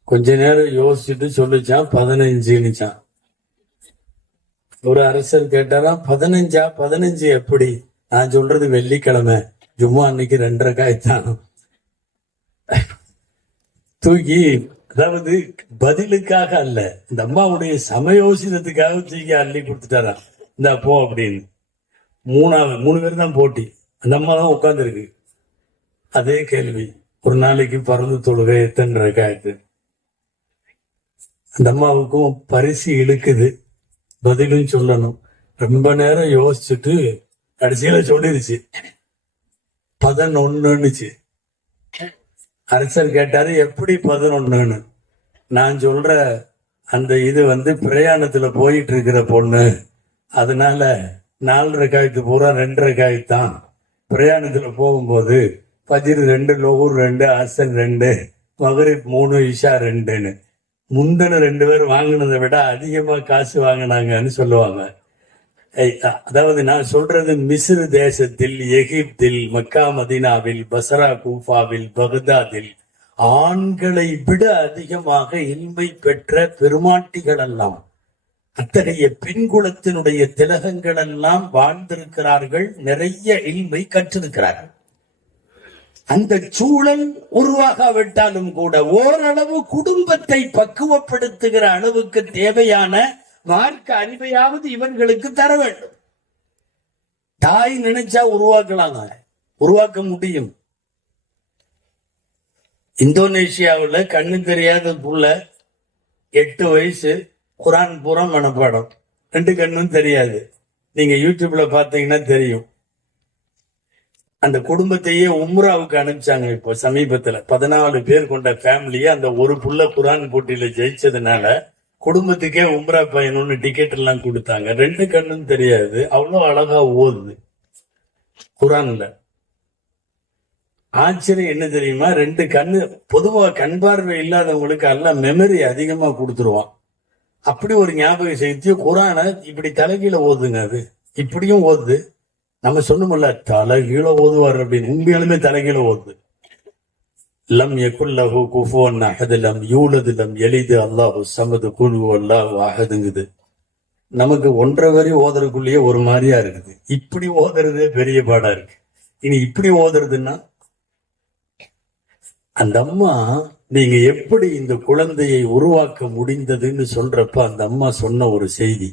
கொஞ்ச நேரம் யோசிச்சுட்டு சொல்லிச்சான் 15னுச்சான். ஒரு அரசர் கேட்டாரா, 15 எப்படி? நான் சொல்றது வெள்ளிக்கிழமை, ஜும்மா அன்னைக்கு 2 ரக்காய்த்தான். தூக்கி, அதாவது பதிலுக்காக அல்ல, இந்த அம்மாவுடைய சமயோசிதத்துக்காக தூக்கி அள்ளி கொடுத்துட்டாரா, இந்த போ அப்படின்னு. 3 பேர் தான் போட்டி. அந்த அம்மா தான் உட்கார்ந்து இருக்கு. அதே கேள்வி, ஒரு நாளைக்கு ஃபர்து தொழுகை எத்தனை ரக்காத்து? அந்த அம்மாவுக்கும் பரிசு இழுக்குது. பதிலும் சொல்லணும். ரொம்ப நேரம் யோசிச்சுட்டு கடைசியில சொல்லிருச்சு 11ன்னுச்சு. அரசர் கேட்டாரு, எப்படி 11ன்னு? நான் சொல்ற அந்த இது பிரயாணத்துல போயிட்டு இருக்கிற பொண்ணு, அதனால 4 ரக்காயத்து பூரா 2 ரக்காயத்து தான். பிரயாணத்துல போகும்போது ஃபஜ்ர் 2, லுஹர் 2, அசர் 2, மக்ரிப் 3, இஷா 2ன்னு முந்தின 2 பேர் வாங்கினதை விட அதிகமா காசு வாங்கினாங்கன்னு சொல்லுவாங்க. அதாவது நான் சொல்றது மிஸ்ர் தேசத்தில், எகிப்தில், மக்கா மதீனாவில், பசரா கூஃபாவில், பகதாதில் ஆண்களை விட அதிகமாக இல்மை பெற்ற பெருமாட்டிகள் எல்லாம், அத்தகைய பின்குலத்தினுடைய திலகங்கள் எல்லாம் வாழ்ந்திருக்கிறார்கள். நிறைய இல்மை கற்றிருக்கிறார்கள். அந்த சூழல் உருவாகாவிட்டாலும் கூட ஓரளவு குடும்பத்தை பக்குவப்படுத்துகிற அளவுக்கு தேவையான மார்க்க அறிவையாவது இவர்களுக்கு தர வேண்டும். தாய் நினைச்சா உருவாக்கலாங்க, உருவாக்க முடியும். இந்தோனேஷியாவில் கண்ணு தெரியாத புள்ள 8 வயசு, குரான் பூரா மனப்பாடம், 2 கண்ணும் தெரியாது. நீங்க யூடியூப்ல பாத்தீங்கன்னா தெரியும். அந்த குடும்பத்தையே உம்ராவுக்கு அனுப்பிச்சாங்க. இப்போ சமீபத்துல 14 பேர் கொண்ட ஃபேமிலியை அந்த ஒரு புள்ள குரான் போட்டியில ஜெயிச்சதுனால குடும்பத்துக்கே உம்ரா பயணம்னு டிக்கெட் எல்லாம் கொடுத்தாங்க. 2 கண்ணும் தெரியாது, அவ்வளவு அழகா ஓதுது குரான்ல. ஆச்சரியம் என்ன தெரியுமா, 2 கண்ணு, பொதுவா கண் பார்வை இல்லாதவங்களுக்கு எல்லாம் மெமரி அதிகமா கொடுத்துருவான். அப்படி ஒரு ஞாபக சக்தி. குரான இப்படி தலைகீழ ஓதுங்க, அது இப்படியும் ஓதுது. நம்ம சொன்னோம்ல தலைகீழ ஓதுவார் அப்படின்னு, உண்மையாலுமே தலைகீழ ஓதுது. லம் யகுல் லஹு குஃபுவன் அஹத் லம் யூலது லம் யலிது அல்லாஹு ஸமது குல் ஹுவல்லாஹு அஹதுங்குது. நமக்கு 1.5 வரி ஓதுறதுக்குள்ளேயே ஒரு மாதிரியா இருக்குது. இப்படி ஓதுறதே பெரிய பாடா இருக்கு. இனி இப்படி ஓதுறதுன்னா, அந்த அம்மா நீங்க எப்படி இந்த குழந்தையை உருவாக்க முடிந்ததுன்னு சொல்றப்ப அந்த அம்மா சொன்ன ஒரு செய்தி,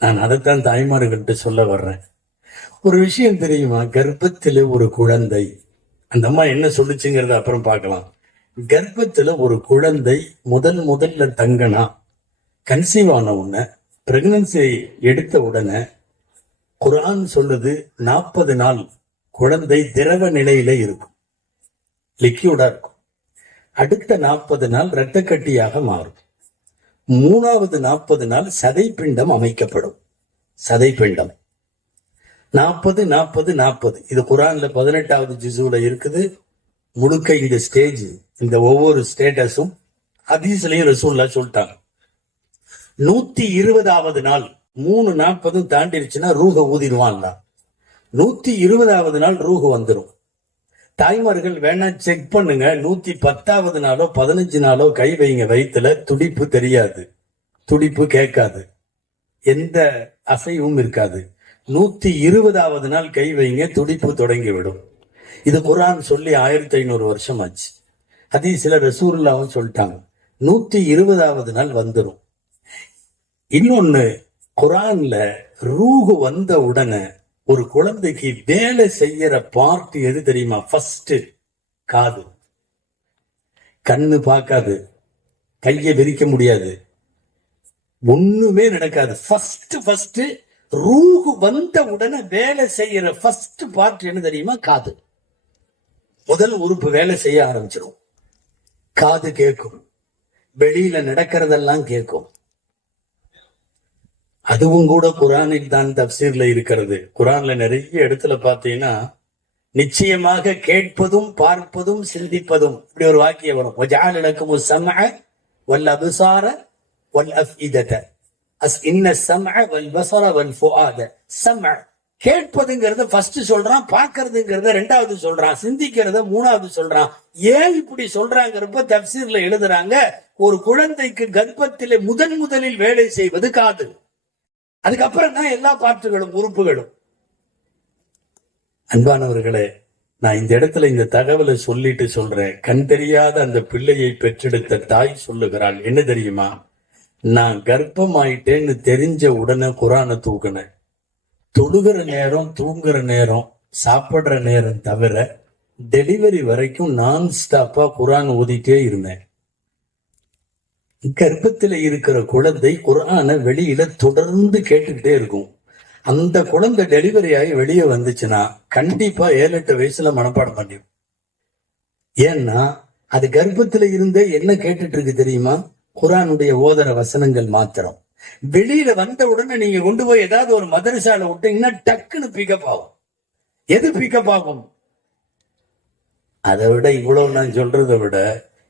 நான் அதைத்தான் தாய்மார்கள்ட்ட சொல்ல வர்றேன். ஒரு விஷயம் தெரியுமா, கர்ப்பத்திலே ஒரு குழந்தை, அந்த அம்மா என்ன சொல்லுச்சுங்கிறத அப்புறம் பார்க்கலாம். கர்ப்பத்துல ஒரு குழந்தை முதல்ல தங்கனா, கன்சீவ் ஆன உடனே, பிரெக்னன்சி எடுத்த உடனே குர்ஆன் சொல்லுது 40 நாள் குழந்தை திரவ நிலையில இருக்கும், லிக்யூடா இருக்கும். அடுத்த 40 நாள் இரத்த கட்டியாக மாறும். 3வது 40 நாள் சதைப்பிண்டம் அமைக்கப்படும். சதைப்பிண்டம் 40 இது குர்ஆன்ல 18வது ஜுஸுல இருக்குது. முழுக்க இந்த ஸ்டேஜ், இந்த ஒவ்வொரு ஸ்டேட்டஸும் ஹதீஸ்லயும் ரசூலுல்லாஹ் சொல்லிட்டாங்க. 120வது நாள் 3:40 தாண்டிருச்சுன்னா ரூஹ ஊதிடுவான்ல. 120வது நாள் ரூஹ் வந்துடும். தாய்மார்கள் வேணா செக் பண்ணுங்க, 110வது நாளோ 15 நாளோ கை வைங்க வயிற்றுல, துடிப்பு தெரியாது, துடிப்பு கேட்காது, எந்த அசைவும் இருக்காது. 120வது நாள் கை வைங்க, துடிப்பு தொடங்கிவிடும். இது குர்ஆன் சொல்லி 1500 வருஷம் ஆச்சு. ஹதீஸ்ல ரசூலுல்லாஹ் சொல்லிட்டாங்க 120வது நாள் வந்துடும். இன்னொன்னு, குர்ஆன்ல ரூஹ் வந்த உடனே ஒரு குழந்தைக்கு வேலை செய்யற பார்ட் எது தெரியுமா? ஃபர்ஸ்ட் காது. கண்ணு பார்க்காது, கையை விரிக்க முடியாது, ஒண்ணுமே நடக்காது. ஃபர்ஸ்ட் ரூஹு வந்த உடனே வேலை செய்யற ஃபர்ஸ்ட் பார்ட் என்ன தெரியுமா? காது. முதல் உறுப்பு வேலை செய்ய ஆரம்பிச்சிடும். காது கேட்கும், வெளியில நடக்கிறதெல்லாம் கேட்கும். அதுவும் கூட குரானில் தான் தப்சீர்ல இருக்கிறது. குரான்ல நிறைய இடத்துல பாத்தீங்கன்னா நிச்சயமாக கேட்பதும் பார்ப்பதும் சிந்திப்பதும் இப்படி ஒரு வாக்கியம் வரும். وَجَعَلَ لَكُمُ السَّمْعَ وَالْأَبْصَارَ وَالْأَفْئِدَةَ إِنَّ السَّمْعَ وَالْبَصَرَ وَالْفُؤَادَ. சம்அ கேட்பதுங்கிறத ஃபர்ஸ்ட் சொல்றான், பார்க்கறதுங்கிறத ரெண்டாவது சொல்றான், சிந்திக்கிறத மூணாவது சொல்றான். ஏன் இப்படி சொல்றாங்கிறப்ப தப்சீர்ல எழுதுறாங்க, ஒரு குழந்தைக்கு கர்ப்பத்திலே முதலில் வேலை செய்வது காது. அதுக்கப்புறம் தான் எல்லா பாட்டுகளும் உறுப்புகளும். அன்பானவர்களே, நான் இந்த இடத்துல இந்த தகவலை சொல்லிட்டு சொல்றேன். கண் தெரியாத அந்த பிள்ளையை பெற்றெடுத்த தாய் சொல்லுகிறாள், என்ன தெரியுமா? நான் கர்ப்பமாயிட்டேன்னு தெரிஞ்ச உடனே குரானை தூக்குனேன். தொழுகிற நேரம், தூங்குற நேரம், சாப்பிடுற நேரம் தவிர டெலிவரி வரைக்கும் நான் ஸ்டாப்பா குரான் ஓதிட்டே இருந்தேன். கர்ப்பத்துல இருக்கிற குழந்தை குரானை வெளியில தொடர்ந்து கேட்டுக்கிட்டே இருக்கும். அந்த குழந்தை டெலிவரி ஆகி வெளியே வந்துச்சுன்னா கண்டிப்பா 7-8 வயசுல மனப்பாடம் பண்ணிடும். ஏன்னா அது கர்ப்பத்துல இருந்தே என்ன கேட்டுட்டு இருக்கு தெரியுமா? குரானுடைய ஓதர வசனங்கள் மாத்திரம். வெளியில வந்த உடனே நீங்க கொண்டு போய் ஏதாவது ஒரு மதரசால விட்டீங்கன்னா டக்குன்னு பிக்கப் ஆகும். எது பிக்கப் ஆகும்? அதை விட இவ்வளவு நான் சொல்றதை விட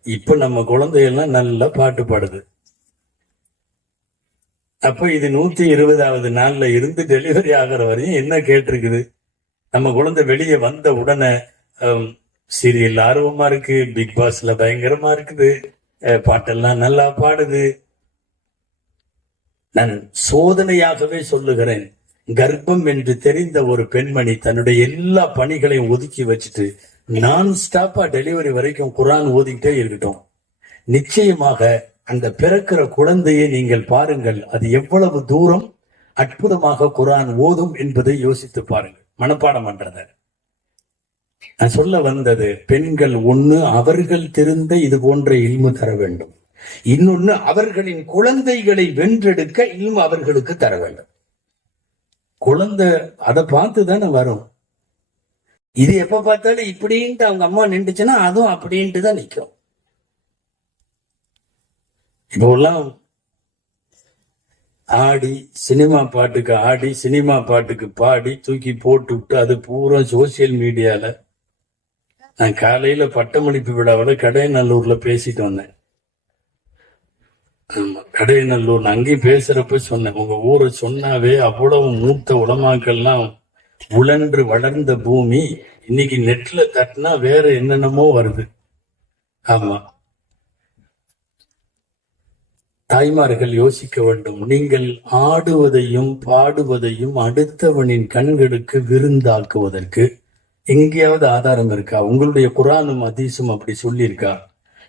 இப்ப நம்ம குழந்தையெல்லாம் நல்லா பாட்டு பாடுது. அப்ப இது 120வது நாள்ல இருந்து டெலிவரி ஆகிற வரையும் என்ன கேட்டிருக்குது? நம்ம குழந்தை வெளியே வந்த உடனே சீரியல் ஆர்வமா இருக்கு, பிக் பாஸ்ல பயங்கரமா இருக்குது, பாட்டெல்லாம் நல்லா பாடுது. நான் சோதனையாகவே சொல்லுகிறேன், கர்ப்பம் என்று தெரிந்த ஒரு பெண்மணி தன்னுடைய எல்லா பணிகளையும் ஒதுக்கி வச்சுட்டு நான் ஸ்டாப்பா டெலிவரி வரைக்கும் குரான் ஓதிக்கிட்டே இருக்கட்டும். நிச்சயமாக அந்த பிறக்கிற குழந்தையை நீங்கள் பாருங்கள், அது எவ்வளவு தூரம் அற்புதமாக குரான் ஓதும் என்பதை யோசித்து பாருங்கள். மனப்பாடம் பண்றத நான் சொல்ல வந்தது, பெண்கள் ஒண்ணு அவர்கள் திருந்த இது போன்ற இல்மு தர வேண்டும், இன்னொன்னு அவர்களின் குழந்தைகளை வென்றெடுக்க இல்மு அவர்களுக்கு தர வேண்டும். குழந்தை அதை பார்த்து தானே வரும். இது எப்ப பார்த்தாலும் இப்படின்ட்டு அவங்க அம்மா நின்றுச்சுன்னா அதுவும் அப்படின்ட்டு தான் நிற்கும். இப்போலாம் ஆடி சினிமா பாட்டுக்கு ஆடி சினிமா பாட்டுக்கு பாடி தூக்கி போட்டு விட்டு அது பூரா சோசியல் மீடியால. நான் காலையில பட்டமளிப்பு விழாவில் கடையநல்லூர்ல பேசிட்டு வந்தேன். ஆமா, கடையநல்லூர் அங்கேயும் பேசுறப்ப சொன்னேன், உங்க ஊரை சொன்னாவே அவ்வளவு மூத்த உலமாக்கள்லாம் உழன்று வளர்ந்த பூமி இன்னைக்கு நெட்ல தட்டினா வேற என்னென்னமோ வருது. ஆமா, தாய்மார்கள் யோசிக்க வேண்டும். நீங்கள் ஆடுவதையும் பாடுவதையும் அடுத்தவனின் கண்களுக்கு விருந்தாக்குவதற்கு எங்கேயாவது ஆதாரம் இருக்கா? உங்களுடைய குரானும் ஹதீஸும் அப்படி சொல்லியிருக்கா?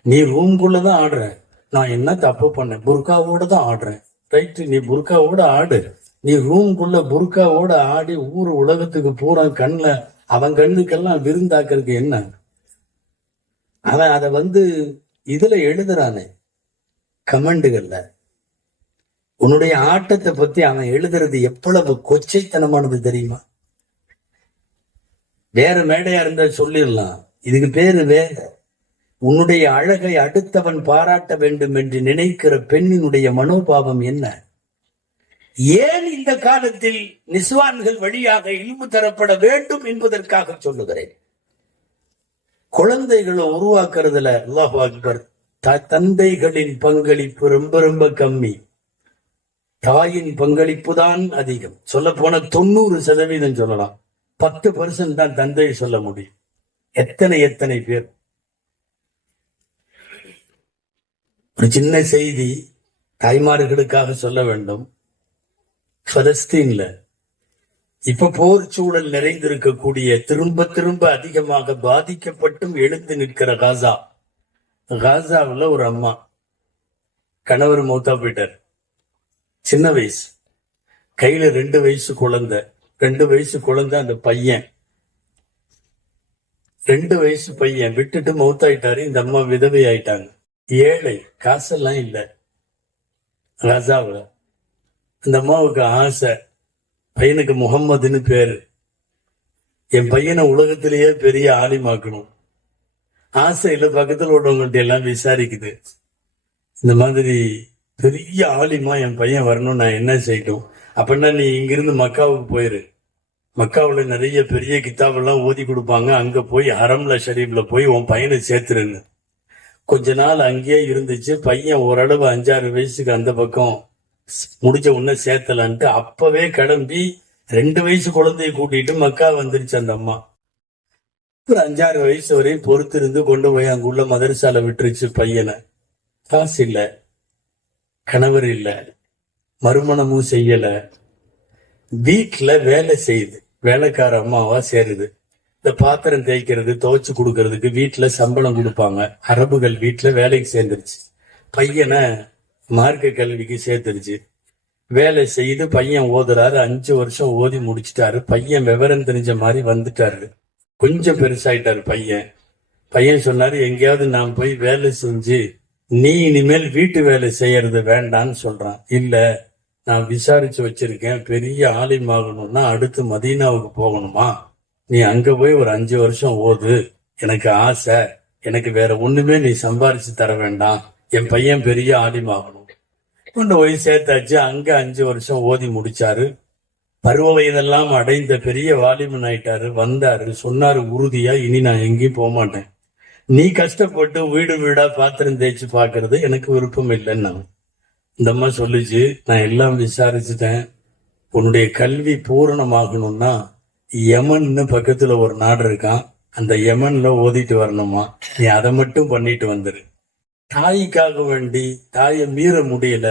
நீ ரூம்குள்ளதான் ஆடுற, நான் என்ன தப்பு பண்ணேன், புர்காவோட தான் ஆடுறேன். ரைட்டு, நீ புர்காவோட ஆடு. நீ ரூம்குள்ள புர்காவோட ஆடி ஊர் உலகத்துக்கு பூரா கண்ணுல அவன் கண்ணுக்கெல்லாம் விருந்தாக்குறதுக்கு என்ன? அவன் அதை இதுல எழுதுறானே கமெண்டுகள்ல, உன்னுடைய ஆட்டத்தை பத்தி அவன் எழுதுறது எவ்வளவு கொச்சைத்தனமானது தெரியுமா? வேற மேடையா இருந்தா சொல்லிடலாம், இதுக்கு பேரு வேற. உன்னுடைய அழகை அடுத்தவன் பாராட்ட வேண்டும் என்று நினைக்கிற பெண்ணினுடைய மனோபாவம் என்ன? ஏன் இந்த காலத்தில் நிஸ்வான்கள் வழியாக இல்மு தரப்பட வேண்டும் என்பதற்காக சொல்லுகிறேன். குழந்தைகளை உருவாக்குறதுல அல்லாஹ் அக்பர், தந்தைகளின் பங்களிப்பு ரொம்ப ரொம்ப கம்மி, தாயின் பங்களிப்பு தான் அதிகம். சொல்ல போன 90% சொல்லலாம், 10% தான் தந்தை சொல்ல முடியும். எத்தனை பேர். ஒரு சின்ன செய்தி தாய்மார்களுக்காக சொல்ல வேண்டும். பலஸ்தீன்ல இப்ப போர் சூழல் நிறைந்திருக்கக்கூடிய, திரும்ப அதிகமாக பாதிக்கப்பட்டும் எழுந்து நிற்கிற காசாவில் ஒரு அம்மா, கணவர் மௌத்தா போயிட்டார், சின்ன வயசு, கையில 2 வயசு குழந்தை, 2 வயசு குழந்தை. அந்த பையன் 2 வயசு பையன் விட்டுட்டு மௌத்தாயிட்டாரு. இந்த அம்மா விதவை ஆயிட்டாங்க. ஏழை, காசெல்லாம் இல்ல ரசாவுல. அந்த அம்மாவுக்கு ஆசை, பையனுக்கு முகம்மதுன்னு பேரு, என் பையனை உலகத்திலேயே பெரிய ஆலிமாக்கணும். ஆசையில பக்கத்துல உள்ளவங்கள்ட்ட எல்லாம் விசாரிக்குது, இந்த மாதிரி பெரிய ஆலிமா என் பையன் வரணும், நான் என்ன செய்யட்டும்? அப்படின்னா நீ இங்கிருந்து மக்காவுக்கு போயிரு, மக்காவுல நிறைய பெரிய கிதாபெல்லாம் ஓதி கொடுப்பாங்க, அங்க போய் ஹரம்ல ஷரீப்ல போய் உன் பையனை சேர்த்துருன்னு. கொஞ்ச நாள் அங்கேயே இருந்துச்சு. பையன் ஓரளவு 5-6 வயசுக்கு அந்த பக்கம் முடிச்ச உடனே சேர்த்தலான்ட்டு அப்பவே கிளம்பி 2 வயசு குழந்தைய கூட்டிட்டு மக்கா வந்துருச்சு அந்த அம்மா. ஒரு 5-6 வயசு வரையும் பொறுத்து இருந்து கொண்டு போய் அங்குள்ள மதரசால விட்டுருச்சு பையனை. காசு இல்ல, கணவர் இல்ல, மறுமணமும் செய்யல, வீட்டுல வேலை செய்யுது, வேலைக்கார அம்மாவா சேருது. இந்த பாத்திரம் தேய்க்கிறது, துவைச்சு கொடுக்கறதுக்கு வீட்டுல சம்பளம் கொடுப்பாங்க. அரபுகள் வீட்டுல வேலைக்கு சேர்ந்துருச்சு. பையனை மார்க்க கல்விக்கு சேர்த்துருச்சு. வேலை செய்து பையன் ஓதுறாரு. 5 வருஷம் ஓதி முடிச்சிட்டாரு. பையன் விவரம் தெரிஞ்ச மாதிரி வந்துட்டாரு. கொஞ்சம் பெருசாயிட்டாரு பையன். பையன் சொன்னாரு, எங்கேயாவது நான் போய் வேலை செஞ்சு நீ இனிமேல் வீட்டு வேலை செய்யறது வேண்டான்னு சொல்றான். இல்ல, நான் விசாரிச்சு வச்சிருக்கேன், பெரிய ஆலிமாகணும்னா அடுத்து மதீனாவுக்கு போகணுமா, நீ அங்க போய் ஒரு 5 வருஷம் ஓது, எனக்கு ஆசை, எனக்கு வேற ஒண்ணுமே நீ சம்பாரிச்சு தர வேண்டாம், என் பையன் பெரிய ஆலிமாகணும். கொண்டு போய் சேர்த்தாச்சு. அங்க 5 வருஷம் ஓதி முடிச்சாரு. பருவ வயதெல்லாம் அடைந்த பெரிய வாலிபன் ஆயிட்டாரு. வந்தாரு, சொன்னாரு உறுதியா, இனி நான் எங்கேயும் போக மாட்டேன், நீ கஷ்டப்பட்டு வீடு வீடா பாத்திரம் தேய்ச்சி பாக்குறது எனக்கு விருப்பம் இல்லைன்னா. இந்த அம்மா சொல்லுச்சு, நான் எல்லாம் விசாரிச்சுட்டேன், உன்னுடைய கல்வி பூரணமாகணும்னா யமன்னு பக்கத்துல ஒரு நாடு இருக்கான், அந்த யமன்ல ஓதிட்டு வரணுமா, நீ அதை மட்டும் பண்ணிட்டு வந்துரு. தாய்க்காக வேண்டி தாயை மீற முடியல,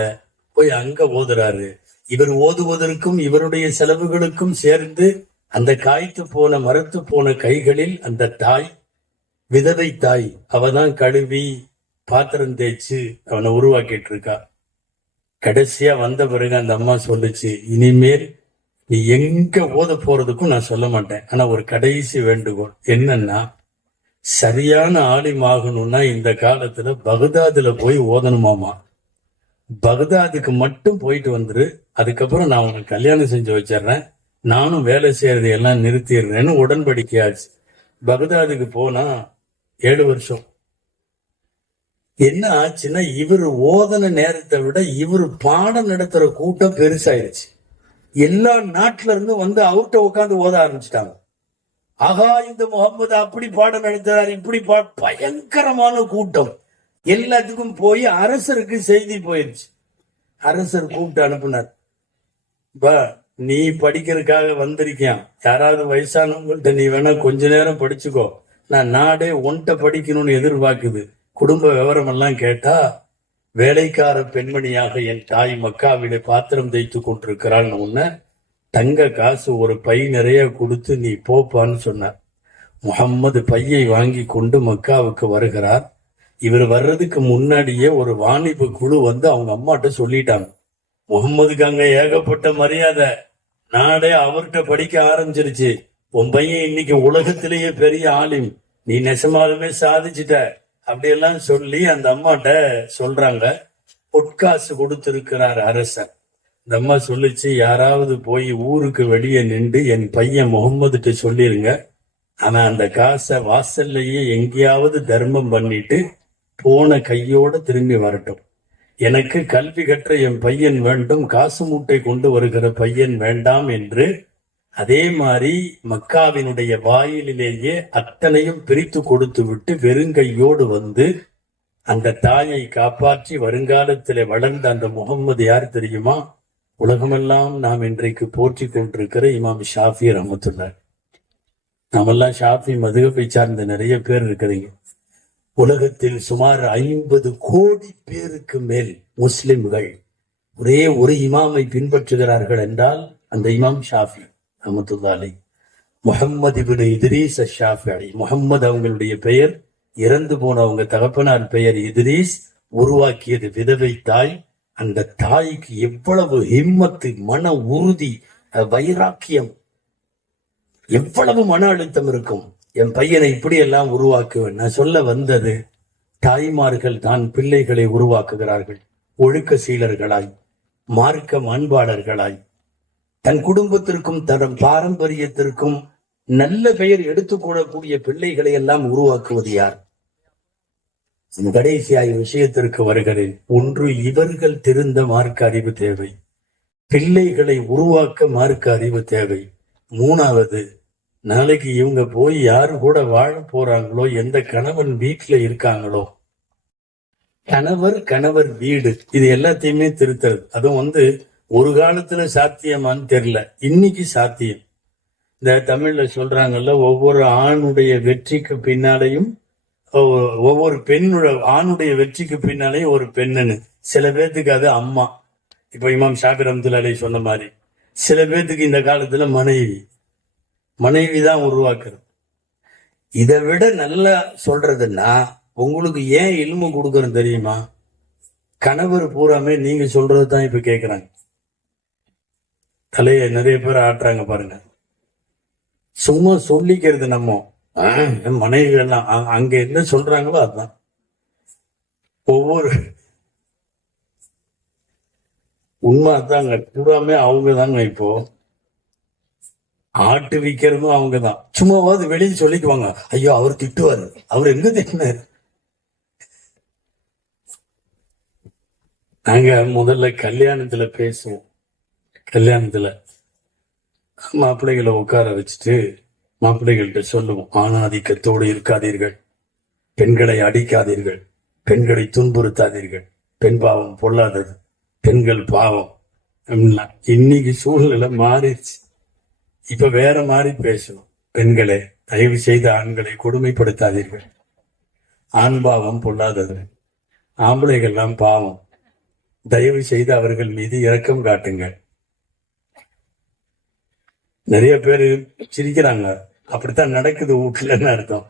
போய் அங்க ஓதுறாரு. இவர் ஓதுவதற்கும் இவருடைய செலவுகளுக்கும் சேர்ந்து அந்த காய்த்து போன மரத்து போன கைகளில் அந்த தாய், விதவை தாய், அவதான் கழுவி பாத்திரம் தேய்ச்சு அவனை உருவாக்கிட்டு இருக்கா. கடைசியா வந்த பிறகு அந்த அம்மா சொல்லுச்சு, இனிமேல் நீ எங்க ஓத போறதுக்கும் நான் சொல்ல மாட்டேன், ஆனா ஒரு கடைசி வேண்டுகோள் என்னன்னா, சரியான ஆலிமாகணும்னா இந்த காலத்துல பகதாதுல போய் ஓதணுமாமா. பகதாதுக்கு மட்டும் போயிட்டு வந்துரு, அதுக்கப்புறம் நான் உனக்கு கல்யாணம் செஞ்சு வச்சிடறேன், நானும் வேலை செய்யறது எல்லாம் நிறுத்திடுறேன்னு உடன்படிக்கையாச்சு. பகதாதுக்கு போனா 7 வருஷம். என்ன ஆச்சுன்னா, இவர் ஓதன நேரத்தை விட இவர் பாடம் நடத்துற கூட்டம் பெருசாயிருச்சு. எல்லா நாட்டுல இருந்து வந்து அவர்கிட்ட உட்காந்து ஓத ஆரம்பிச்சுட்டாங்க. ஆகா, இந்த முகமது அப்படி பாடம் நடத்துறாரு, இப்படி பயங்கரமான கூட்டம். எல்லாத்துக்கும் போய் அரசருக்கு செய்தி போயிருச்சு. அரசர் கூப்பிட்டு அனுப்புனார், நீ படிக்கிறதுக்காக வந்திருக்கியான், யாராவது வயசானவங்கள்ட்ட நீ வேணா கொஞ்ச நேரம் படிச்சுக்கோ, நான் நாடே ஒன்ட்ட படிக்கணும்னு எதிர்பார்க்குது. குடும்ப விவரம் எல்லாம் கேட்டா, வேலைக்கார பெண்மணியாக என் தாய் மக்காவிலே பாத்திரம் தேய்த்து கொண்டிருக்கிறாள், உன்ன தங்க காசு ஒரு பை நிறைய கொடுத்து நீ போப்பான்னு சொன்னார். முகம்மது பையை வாங்கி கொண்டு மக்காவுக்கு வருகிறார். இவர் வர்றதுக்கு முன்னாடியே ஒரு வாணிப குழு வந்து அவங்க அம்மாட்ட சொல்லிட்டாங்க, முகம்மதுக்கு அங்க ஏகப்பட்ட மரியாதை, நாடே அவர்கிட்ட படிக்க ஆரம்பிச்சிருச்சு, உன் பையன் இன்னைக்கு உலகத்திலேயே பெரிய ஆலிம், நீ நெசமாலுமே சாதிச்சுட்ட அப்படியெல்லாம் சொல்லி அந்த அம்மாட்ட சொல்றாங்க. பொற்காசு கொடுத்திருக்கிறார் அரசர். இந்த அம்மா சொல்லிச்சு, யாராவது போய் ஊருக்கு வெளியே நின்று என் பையன் முகம்மதுட்ட சொல்லிருங்க, ஆனா அந்த காசை வாசல்லையே எங்கேயாவது தர்மம் பண்ணிட்டு போன கையோட திரும்பி வரட்டும், எனக்கு கல்வி கற்ற என் பையன் வேண்டும், காசு மூட்டை கொண்டு வருகிற பையன் வேண்டாம் என்று. அதே மாதிரி மக்காவினுடைய வாயிலேயே அத்தனையும் பிரித்து கொடுத்து விட்டு வெறுங்கையோடு வந்து அந்த தாயை காப்பாற்றி வருங்காலத்திலே வளர்ந்த அந்த முகம்மது யார் தெரியுமா? உலகமெல்லாம் நாம் இன்றைக்கு போற்றி கொண்டிருக்கிற இமாம் ஷாஃபி ரஹ்மத்துல்லாஹ். நாமெல்லாம் ஷாஃபி மதுஹபை சார்ந்த நிறைய பேர் இருக்கிறீங்க. உலகத்தில் சுமார் 50 கோடி பேருக்கு மேல் முஸ்லிம்கள் ஒரே ஒரு இமாமை பின்பற்றுகிறார்கள் என்றால் அந்த இமாம் ஷாஃபி ரஹ்மத்துல்லாஹி அலைஹி. முஹம்மது இப்னு இத்ரீஸ் அஷ்-ஷாஃபிஈ, முஹம்மது அவங்களுடைய பெயர், இறந்து போன அவங்க தகப்பனார் பெயர் இத்ரீஸ், உருவாக்கியது விதவை தாய். அந்த தாய்க்கு எவ்வளவு ஹிம்மத்து, மன உறுதி, வைராக்கியம், எவ்வளவு மன அழுத்தம் இருக்கும். என் பையனை இப்படி எல்லாம் உருவாக்குவேன். நான் சொல்ல வந்தது, தாய்மார்கள் தான் பிள்ளைகளை உருவாக்குகிறார்கள். ஒழுக்க சீலர்களாய், மார்க்க மாண்பாளர்களாய், தன் குடும்பத்திற்கும் தன் பாரம்பரியத்திற்கும் நல்ல பெயர் எடுத்துக்கொள்ளக்கூடிய பிள்ளைகளை எல்லாம் உருவாக்குவது யார்? கடைசியாய் விஷயத்திற்கு வருகிறேன். ஒன்று, இவர்கள் திருந்த மார்க்க அறிவு தேவை. பிள்ளைகளை உருவாக்க மார்க்க அறிவு தேவை. மூணாவது, நாளைக்கு இவங்க போய் யாரு கூட வாழ போறாங்களோ, எந்த கணவன் வீட்டுல இருக்காங்களோ, கணவர் வீடு, இது எல்லாத்தையுமே திருத்துறது. அதுவும் ஒரு காலத்துல சாத்தியமான்னு தெரியல, இன்னைக்கு சாத்தியம். இந்த தமிழ்ல சொல்றாங்கல்ல, ஒவ்வொரு ஆணுடைய வெற்றிக்கு பின்னாலையும் ஒவ்வொரு ஆணுடைய வெற்றிக்கு பின்னாலேயும் ஒரு பெண்ணுன்னு. சில பேர்த்துக்கு அது அம்மா, இப்ப இமாம் ஷாஃபி ரஹ்மத்துல்லாஹி அலைஹி சொன்ன மாதிரி. சில பேர்த்துக்கு இந்த காலத்துல மனைவி தான் உருவாக்குறது. இதை விட நல்லா சொல்றதுன்னா, உங்களுக்கு ஏன் இல்மு கொடுக்கறது தெரியுமா? கணவர் பூராமே நீங்க சொல்றதுதான் இப்ப கேக்குறாங்க. தலைய நிறைய பேர் ஆட்டுறாங்க பாருங்க. சும்மா சொல்லிக்கிறது நம்ம மனைவி எல்லாம் அங்க என்ன சொல்றாங்களோ அதுதான். ஒவ்வொரு உண்மை தாங்க, பூராமே அவங்க தாங்க. இப்போ ஆட்டு விக்கிறதும் அவங்கதான். சும்மாவாது வெளியே சொல்லிக்குவாங்க, ஐயோ அவர் திட்டுவாரு, அவர் எங்க திட்டினாரு. நாங்க முதல்ல கல்யாணத்துல பேசுவோம். கல்யாணத்துல மாப்பிள்ளைகளை உட்கார வச்சுட்டு மாப்பிள்ளைகள்கிட்ட சொல்லுவோம், ஆணாதிக்கத்தோடு இருக்காதீர்கள், பெண்களை அடிக்காதீர்கள், பெண்களை துன்புறுத்தாதீர்கள், பெண் பாவம் பொல்லாதது, பெண்கள் பாவம். இன்னைக்கு சூழ்நிலை மாறிடுச்சு. இப்ப வேற மாதிரி பேசணும். பெண்களை தயவு செய்து ஆண்களை கொடுமைப்படுத்தாதீர்கள், ஆண் பாவம் பொல்லாதது, ஆம்பளைகள்லாம் பாவம், தயவு செய்து அவர்கள் மீது இரக்கம் காட்டுங்கள். நிறைய பேரு சிரிக்கிறாங்க, அப்படித்தான் நடக்குது வீட்டுலன்னு அர்த்தம்.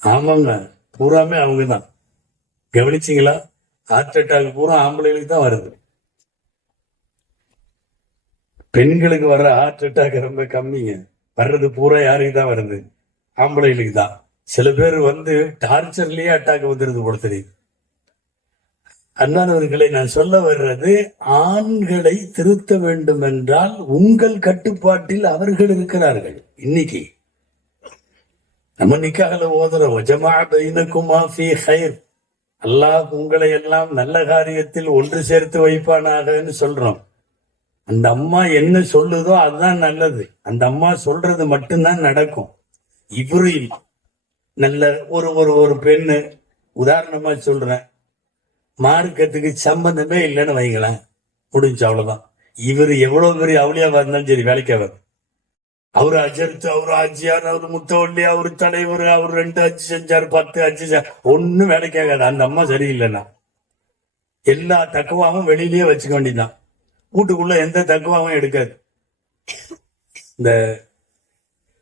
ஆமாங்க, பூராமே அவங்கதான். கவனிச்சிங்களா? ஹார்ட் அட்டாக் பூரா ஆம்பளைகளுக்கு தான் வருது. பெண்களுக்கு வர்ற ஹார்ட் அட்டாக் ரொம்ப கம்மிங்க. வர்றது பூரா யாருக்கு தான் வருது? ஆம்பளைகளுக்கு தான். சில பேர் டார்ச்சர்லயே அட்டாக் வந்துருது போல தெரியுது. அண்ணானவர்களை நான் சொல்ல வர்றது, ஆண்களை திருத்த வேண்டும் என்றால் உங்கள் கட்டுப்பாட்டில் அவர்கள் இருக்கிறார்கள். இன்னைக்கு நம்ம நிக்காஹ்ல ஓதுறோம், ஜமா பைனகுமா ஃபீ கைர், அல்லாஹ் உங்களை எல்லாம் நல்ல காரியத்தில் ஒன்று சேர்த்து வைப்பானாகன்னு சொல்றோம். அந்த அம்மா என்ன சொல்லுதோ அதுதான் நல்லது. அந்த அம்மா சொல்றது மட்டும்தான் நடக்கும். இவரு நல்ல ஒரு பெண்ணு, உதாரணமா சொல்றேன், மார்க்கத்துக்கு சம்பந்தமே இல்லைன்னு வைங்களேன், முடிஞ்சு அவ்வளவுதான். இவர் எவ்வளவு பெரிய அவளியாவா இருந்தாலும் சரி வேலைக்காவது. அவரு அஜர்த்து, அவரு ஆட்சியார், அவரு முத்தவள்ளி, அவரு தலைவர், அவர் 2 ஹஜ் செஞ்சார், 10 ஹஜ் ஒன்னும் வேலைக்காகாது. அந்த அம்மா சரியில்லைன்னா எல்லா தக்குவாவும் வெளியிலேயே வச்சுக்க வேண்டியதான். வீட்டுக்குள்ள எந்த தக்குவாவும் எடுக்காது. இந்த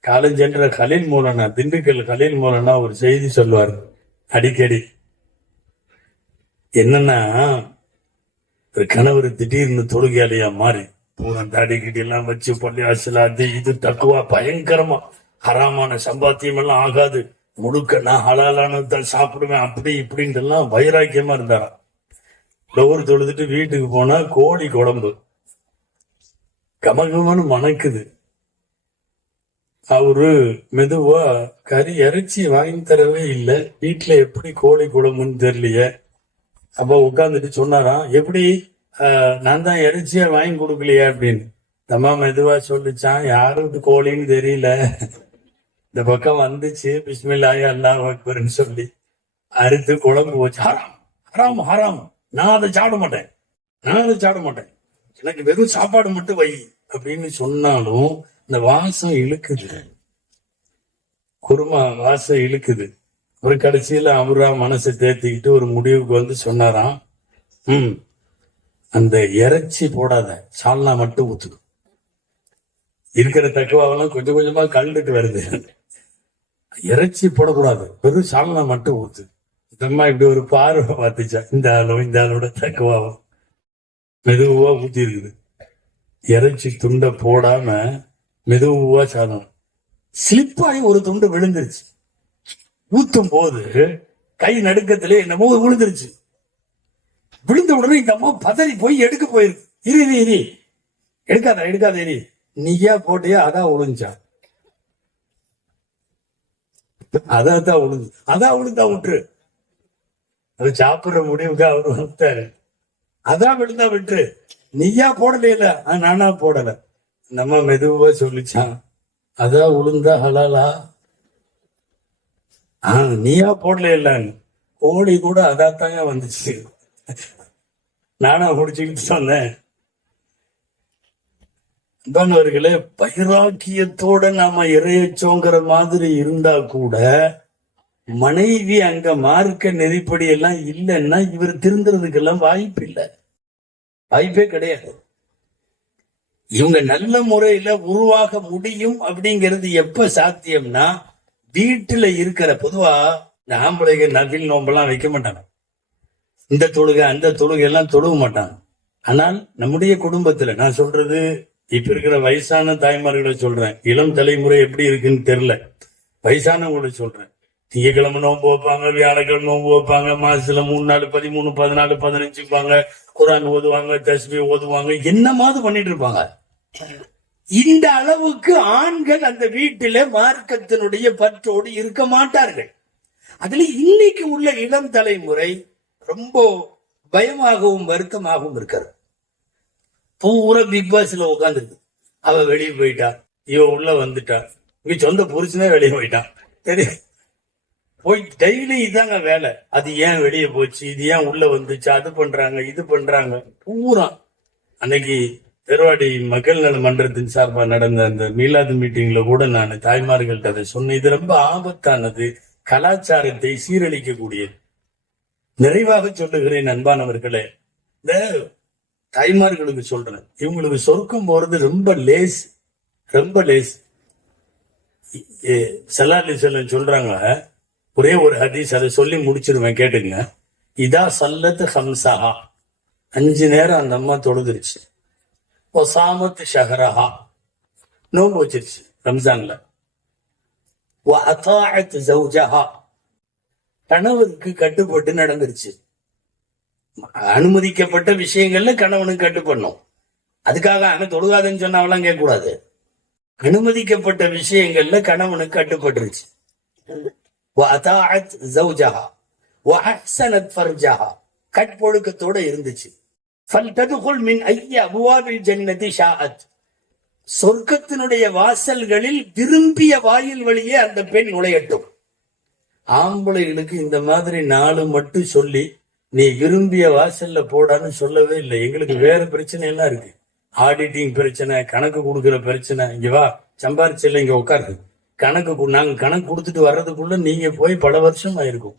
காலஞ்சென்ற கலீல் மூலனா, திண்டுக்கல் கலீல் மூலனா ஒரு செய்தி சொல்லுவார் அடிக்கடி. என்னன்னா, ஒரு கணவர் திடீர்னு தொழுகையாளியா மாறி பூரா தாடி கிட்டி எல்லாம் வச்சு பள்ளியாசல அது இது தக்குவா பயங்கரமா, ஹராமான சம்பாத்தியம் எல்லாம் ஆகாது, முழுக்க நான் ஹலாலானதான் சாப்பிடுவேன், அப்படி இப்படின்ட்டு எல்லாம் வைராக்கியமா இருந்தாராம். லோர் தொழுதுட்டு வீட்டுக்கு போனா கோழி குழம்பு கமகமன்னு மணக்குது. அவரு மெதுவா கறி இறைச்சி வாங்கி தரவே இல்லை, வீட்டுல எப்படி கோழி குழம்புன்னு தெரியலையே. அப்ப உட்காந்துட்டு சொன்னாராம், எப்படி நான் தான் இறைச்சியா வாங்கி கொடுக்கலையே அப்படின்னு. தம்மா மெதுவா சொல்லிச்சான், யாருக்கு கோழின்னு தெரியல, இந்த பக்கம் வந்துச்சு, பிஸ்மில்லாஹி அல்லாஹ் அக்பர்னு சொல்லி அறுத்து குழம்பு வச்சு, ஹராம் ஹராம் ஹராம், நான் அதை சாப்பிட மாட்டேன், எனக்கு வெறும் சாப்பாடு மட்டும் வை அப்படின்னு சொன்னாலும் இந்த வாசம் இழுக்குது, குருமா வாசம் இழுக்குது. ஒரு கடைசியில அவரா மனசை தேர்த்திக்கிட்டு ஒரு முடிவுக்கு சொன்னாராம், அந்த இறைச்சி போடாத, சால்னா மட்டும் ஊத்து. இருக்கிற தக்குவாவெல்லாம் கொஞ்சம் கொஞ்சமா கழுந்துட்டு வருது, இறைச்சி போடக்கூடாது, வெறும் சால்னா மட்டும் ஊத்து. இதம்மா இப்படி ஒரு பார்வை பார்த்துச்சா, இந்த ஆளோட தக்குவாவும் மெதுவா ஊத்தி இருக்குது. இறைச்சி துண்டை போடாம மெதுவா சாதம் ஸ்லிப்பாகி ஒரு துண்டு விழுந்துருச்சு. ஊத்தும் போது கை நடுக்கத்திலே என்னமோ விழுந்துருச்சு. விழுந்த உடனே இந்த அம்மா பதறி போய் எடுக்க போயிருக்கு. இரு எடுக்காத இரு, நீயா போட்டியா அதான் விழுந்துச்சா? அதான் விழுந்தா விட்டுரு. அது சாப்பிடுற முடிவுக்கு அவரு வந்துட்டாரு. அதான் விழுந்தா விட்டுரு, நீயா போடல. நானா போடல. நம்ம மெதுவா சொல்லிச்சான், அதான் விழுந்தா ஹலாலா? நீயா போடல இல்லன்னு. கோழி கூட அதாத்தாங்க வந்துச்சு. நானா குடிச்சுக்கிட்டு சொன்னேன். அன்பானவர்களே, வைராக்கியத்தோட நாம இறையச்சோங்கிற மாதிரி இருந்தா கூட மனைவி அங்க மார்க்க நெறிப்படி எல்லாம் இல்லைன்னா இவர் திருந்துறதுக்கெல்லாம் வாய்ப்பே கிடையாது. இவங்க நல்ல முறையில உருவாக முடியும் அப்படிங்கிறது எப்ப சாத்தியம்னா, வீட்டுல இருக்கிற பொதுவா இந்த ஆம்பளைங்க நபில் நோம்பெல்லாம் வைக்க மாட்டாங்க. இந்த தொழுகை அந்த தொழுகை எல்லாம் தொழுக மாட்டாங்க. ஆனால் நம்முடைய குடும்பத்துல நான் சொல்றது இப்ப இருக்கிற வயசான தாய்மார்களை சொல்றேன். இளம் தலைமுறை எப்படி இருக்குன்னு தெரியல. வயசானவங்களை சொல்றேன். திங்கக்கிழமை நோன்பு வைப்பாங்க, வியாழக்கிழமை நோன்பு வைப்பாங்க, மாசத்துல 3 நாள் 13 14 15 குரான் ஓதுவாங்க, தஸ்பீ ஓதுவாங்க, என்னமாவது பண்ணிட்டு இருப்பாங்க. இந்த அளவுக்கு ஆண்கள் அந்த வீட்டில மார்க்கத்தினுடைய பற்றோடு இருக்க மாட்டார்கள். அதுல இன்னைக்கு உள்ள இளம் தலைமுறை ரொம்ப பயமாகவும் வருத்தமாகவும் இருக்கிறது. பூரா பிக் பாஸ்ல உட்காந்துருக்கு. அவ வெளியே போயிட்டா, இவ உள்ள வந்துட்டா, இவ சொந்த புருஷனே வெளியே போயிட்டான். தெரியும், போய் டெய்லி இதாங்க வேலை. அது ஏன் வெளியே போச்சு, இது ஏன் உள்ள வந்துச்சு, அது பண்றாங்க இது பண்றாங்க பூரா. அன்னைக்கு பெருவாடி மக்கள் நல மன்றத்தின் சார்பா நடந்த அந்த மீலாது மீட்டிங்ல கூட நான் தாய்மார்கள்ட்ட அதை சொன்னேன். இது ரொம்ப ஆபத்தானது, கலாச்சாரத்தை சீரழிக்கக்கூடியது. நிறைவாக சொல்லுகிறேன் அன்பானவர்களே, இந்த தாய்மார்களுக்கு சொல்றேன், இவங்களுக்கு சொர்க்கம் போறது ரொம்ப லேஸ். ஸல்லல்லாஹு அலைஹி வஸல்லம் சொல்றாங்க, ஒரே ஒரு ஹதீஸ், அதை சொல்லி முடிச்சிருவேன் கேட்டுங்க. இதா சல்லத் ஹம்சஹா, 5 நேரம் அந்த அம்மா தொழுதுருச்சு. ஒசாமத் ஷஹரஹா, நோம்பு வச்சிருச்சு ரம்ஜான்ல. வஅதாஅத் ஜௌஜஹா, கணவருக்கு கட்டுப்பட்டு நடந்துருச்சு. அனுமதிக்கப்பட்ட விஷயங்கள்ல கணவனுக்கு கட்டுப்படணும். அதுக்காக அவன் தொழுகாதன்னு சொன்னாவெல்லாம் கேட்க கூடாது. அனுமதிக்கப்பட்ட விஷயங்கள்ல கணவனுக்கு கட்டுப்பட்டுருச்சு. வஅதாஅத் ஜௌஜஹா வஅஹ்ஸனத் ஃபர்ஜஹா, கட்பொழுக்கத்தோட இருந்துச்சு. ஃபல்ததுகுல் மின் ஐய அபுவாபில் ஜன்னதி ஷாஅத், சொர்க்கத்தினுடைய வாசல்களில் விரும்பிய வாயில் வழியே அந்த பெண் நுழையட்டும். ஆம்பளைகளுக்கு இந்த மாதிரி 4 மட்டும் சொல்லி நீ விரும்பிய வாசல்ல போடான்னு சொல்லவே இல்லை. எங்களுக்கு வேற பிரச்சனை எல்லாம் இருக்கு. ஆடிட்டிங் பிரச்சனை, கணக்கு கொடுக்கிற பிரச்சனை. இங்க வா, சம்பாரிச்சில்ல, இங்க உட்காரு, நாங்க கணக்கு கொடுத்துட்டு வர்றதுக்குள்ள நீங்க போய் பல வருஷம் ஆயிருக்கும்.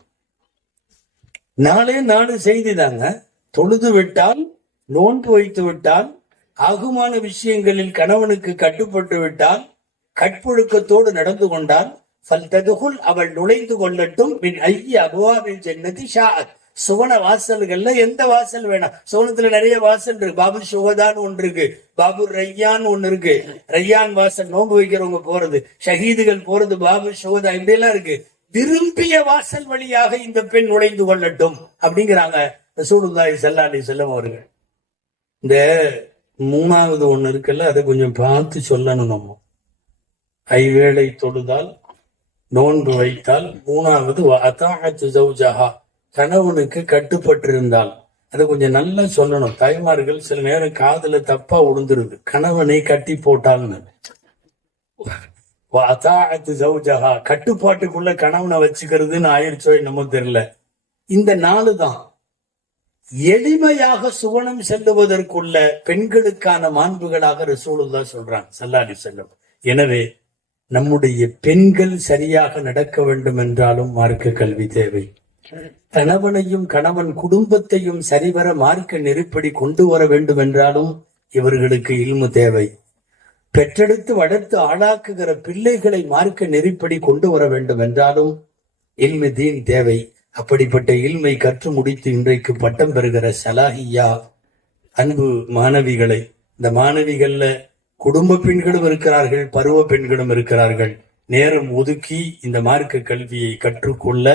4 செய்தி தாங்க. தொழுது விட்டால், நோன்பு வைத்து விட்டால், ஆகுமான விஷயங்களில் கணவனுக்கு கட்டுப்பட்டு விட்டால், கட்பொழுக்கத்தோடு நடந்து கொண்டால், ஃபல்ததுகுல், அவள் நுழைந்து கொள்ளட்டும், மின் ஐய அபுவாபில் ஜன்னதி ஷாஅத், சுவன வாசல்கள்ல எந்த வாசல் வேணாம். சுவனத்துல நிறைய வாசல் இருக்கு. பாபு சுகதான்னு ஒன்று இருக்கு, பாபு ரையான் ஒண்ணு இருக்கு. ரையான் வாசல் நோன்பு வைக்கிறவங்க போறது, ஷஹீதுகள் போறது, பாபு சுகதா, இப்படி எல்லாம் இருக்கு. விரும்பிய வாசல் வழியாக இந்த பெண் நுழைந்து கொள்ளட்டும் அப்படிங்கிறாங்க ரசூலுல்லாஹி ஸல்லல்லாஹு அலைஹி வஸல்லம் அவர்கள். இந்த 3வது ஒண்ணு இருக்குல்ல, அதை கொஞ்சம் பார்த்து சொல்லணும். நம்ம ஐவேளை தொழுதால், நோன்பு வைத்தால், 3வது வஅதாஅத் ஜௌஜஹா, கணவனுக்கு கட்டுப்பட்டிருந்தால், அதை கொஞ்சம் நல்லா சொல்லணும். தாய்மார்கள் சில நேரம் காதுல தப்பா உளுந்துருது, கணவனை கட்டி போட்டால்னு. வஅதாஅத் ஜௌஜஹா, கட்டுப்பாட்டுக்குள்ள கணவனை வச்சுக்கிறதுன்னு ஆயிடுச்சோ என்னமோ தெரியல. இந்த 4 தான் எளிமையாக சுவனம் செல்லுவதற்குள்ள பெண்களுக்கான மாண்புகளாக ரசூலுல்லாஹ் சொல்றாங்க ஸல்லல்லாஹு அலைஹி வஸல்லம். எனவே நம்முடைய பெண்கள் சரியாக நடக்க வேண்டும் என்றாலும் மார்க்க கல்வி தேவை. கணவனையும் கணவன் குடும்பத்தையும் சரிவர மார்க்க நெருப்படி கொண்டு வர வேண்டும் என்றாலும் இவர்களுக்கு இல்மு தேவை. பெற்றெடுத்து வளர்த்து ஆளாக்குகிற பிள்ளைகளை மார்க்க நெறிப்படி கொண்டு வர வேண்டும் என்றாலும் இல்மு தீன் தேவை. அப்படிப்பட்ட இல்மை கற்று முடித்து இன்றைக்கு பட்டம் பெறுகிற சலாஹியா அன்பு மாணவிகளை, இந்த மாணவிகள்ல குடும்ப பெண்களும் இருக்கிறார்கள், பருவ பெண்களும் இருக்கிறார்கள். நேரம் ஒதுக்கி இந்த மார்க்க கல்வியை கற்றுக்கொள்ள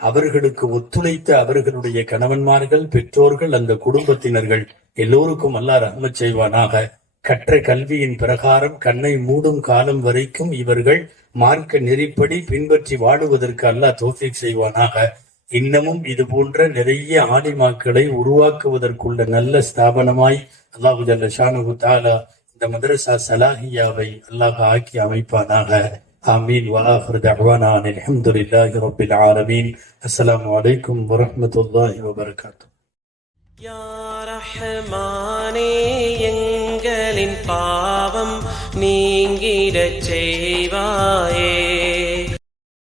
அவர்களுக்கு ஒத்துழைத்த அவர்களுடைய கணவன்மார்கள், பெற்றோர்கள், அந்த குடும்பத்தினர்கள் எல்லோருக்கும் அல்லாஹ் ரஹ்மத் செய்வானாக. கற்ற கல்வியின் பிரகாரம் கண்ணை மூடும் காலம் வரைக்கும் இவர்கள் மார்க்க நெறிப்படி பின்பற்றி வாழுவதற்கு அல்லாஹ் தௌஃபீக் செய்வானாக. இன்னமும் இது போன்ற நிறைய ஆலிமாக்களை உருவாக்குவதற்குள்ள நல்ல ஸ்தாபனமாய் அல்லாஹு ஜல்ல ஷானுஹு தஆலா இந்த மதரசா சலாஹியாவை அல்லாஹ் ஆக்கி அமைப்பானாக. ஆமீன். வஆகிரு தஅவானா அல்ஹம்துலில்லாஹி ரப்பில் ஆலமீன். அஸ்ஸலாமு அலைக்கும் வரஹ்மத்துல்லாஹி வபரகாத்துஹு. யா ரஹ்மானே, எங்களின் பாவம் நீ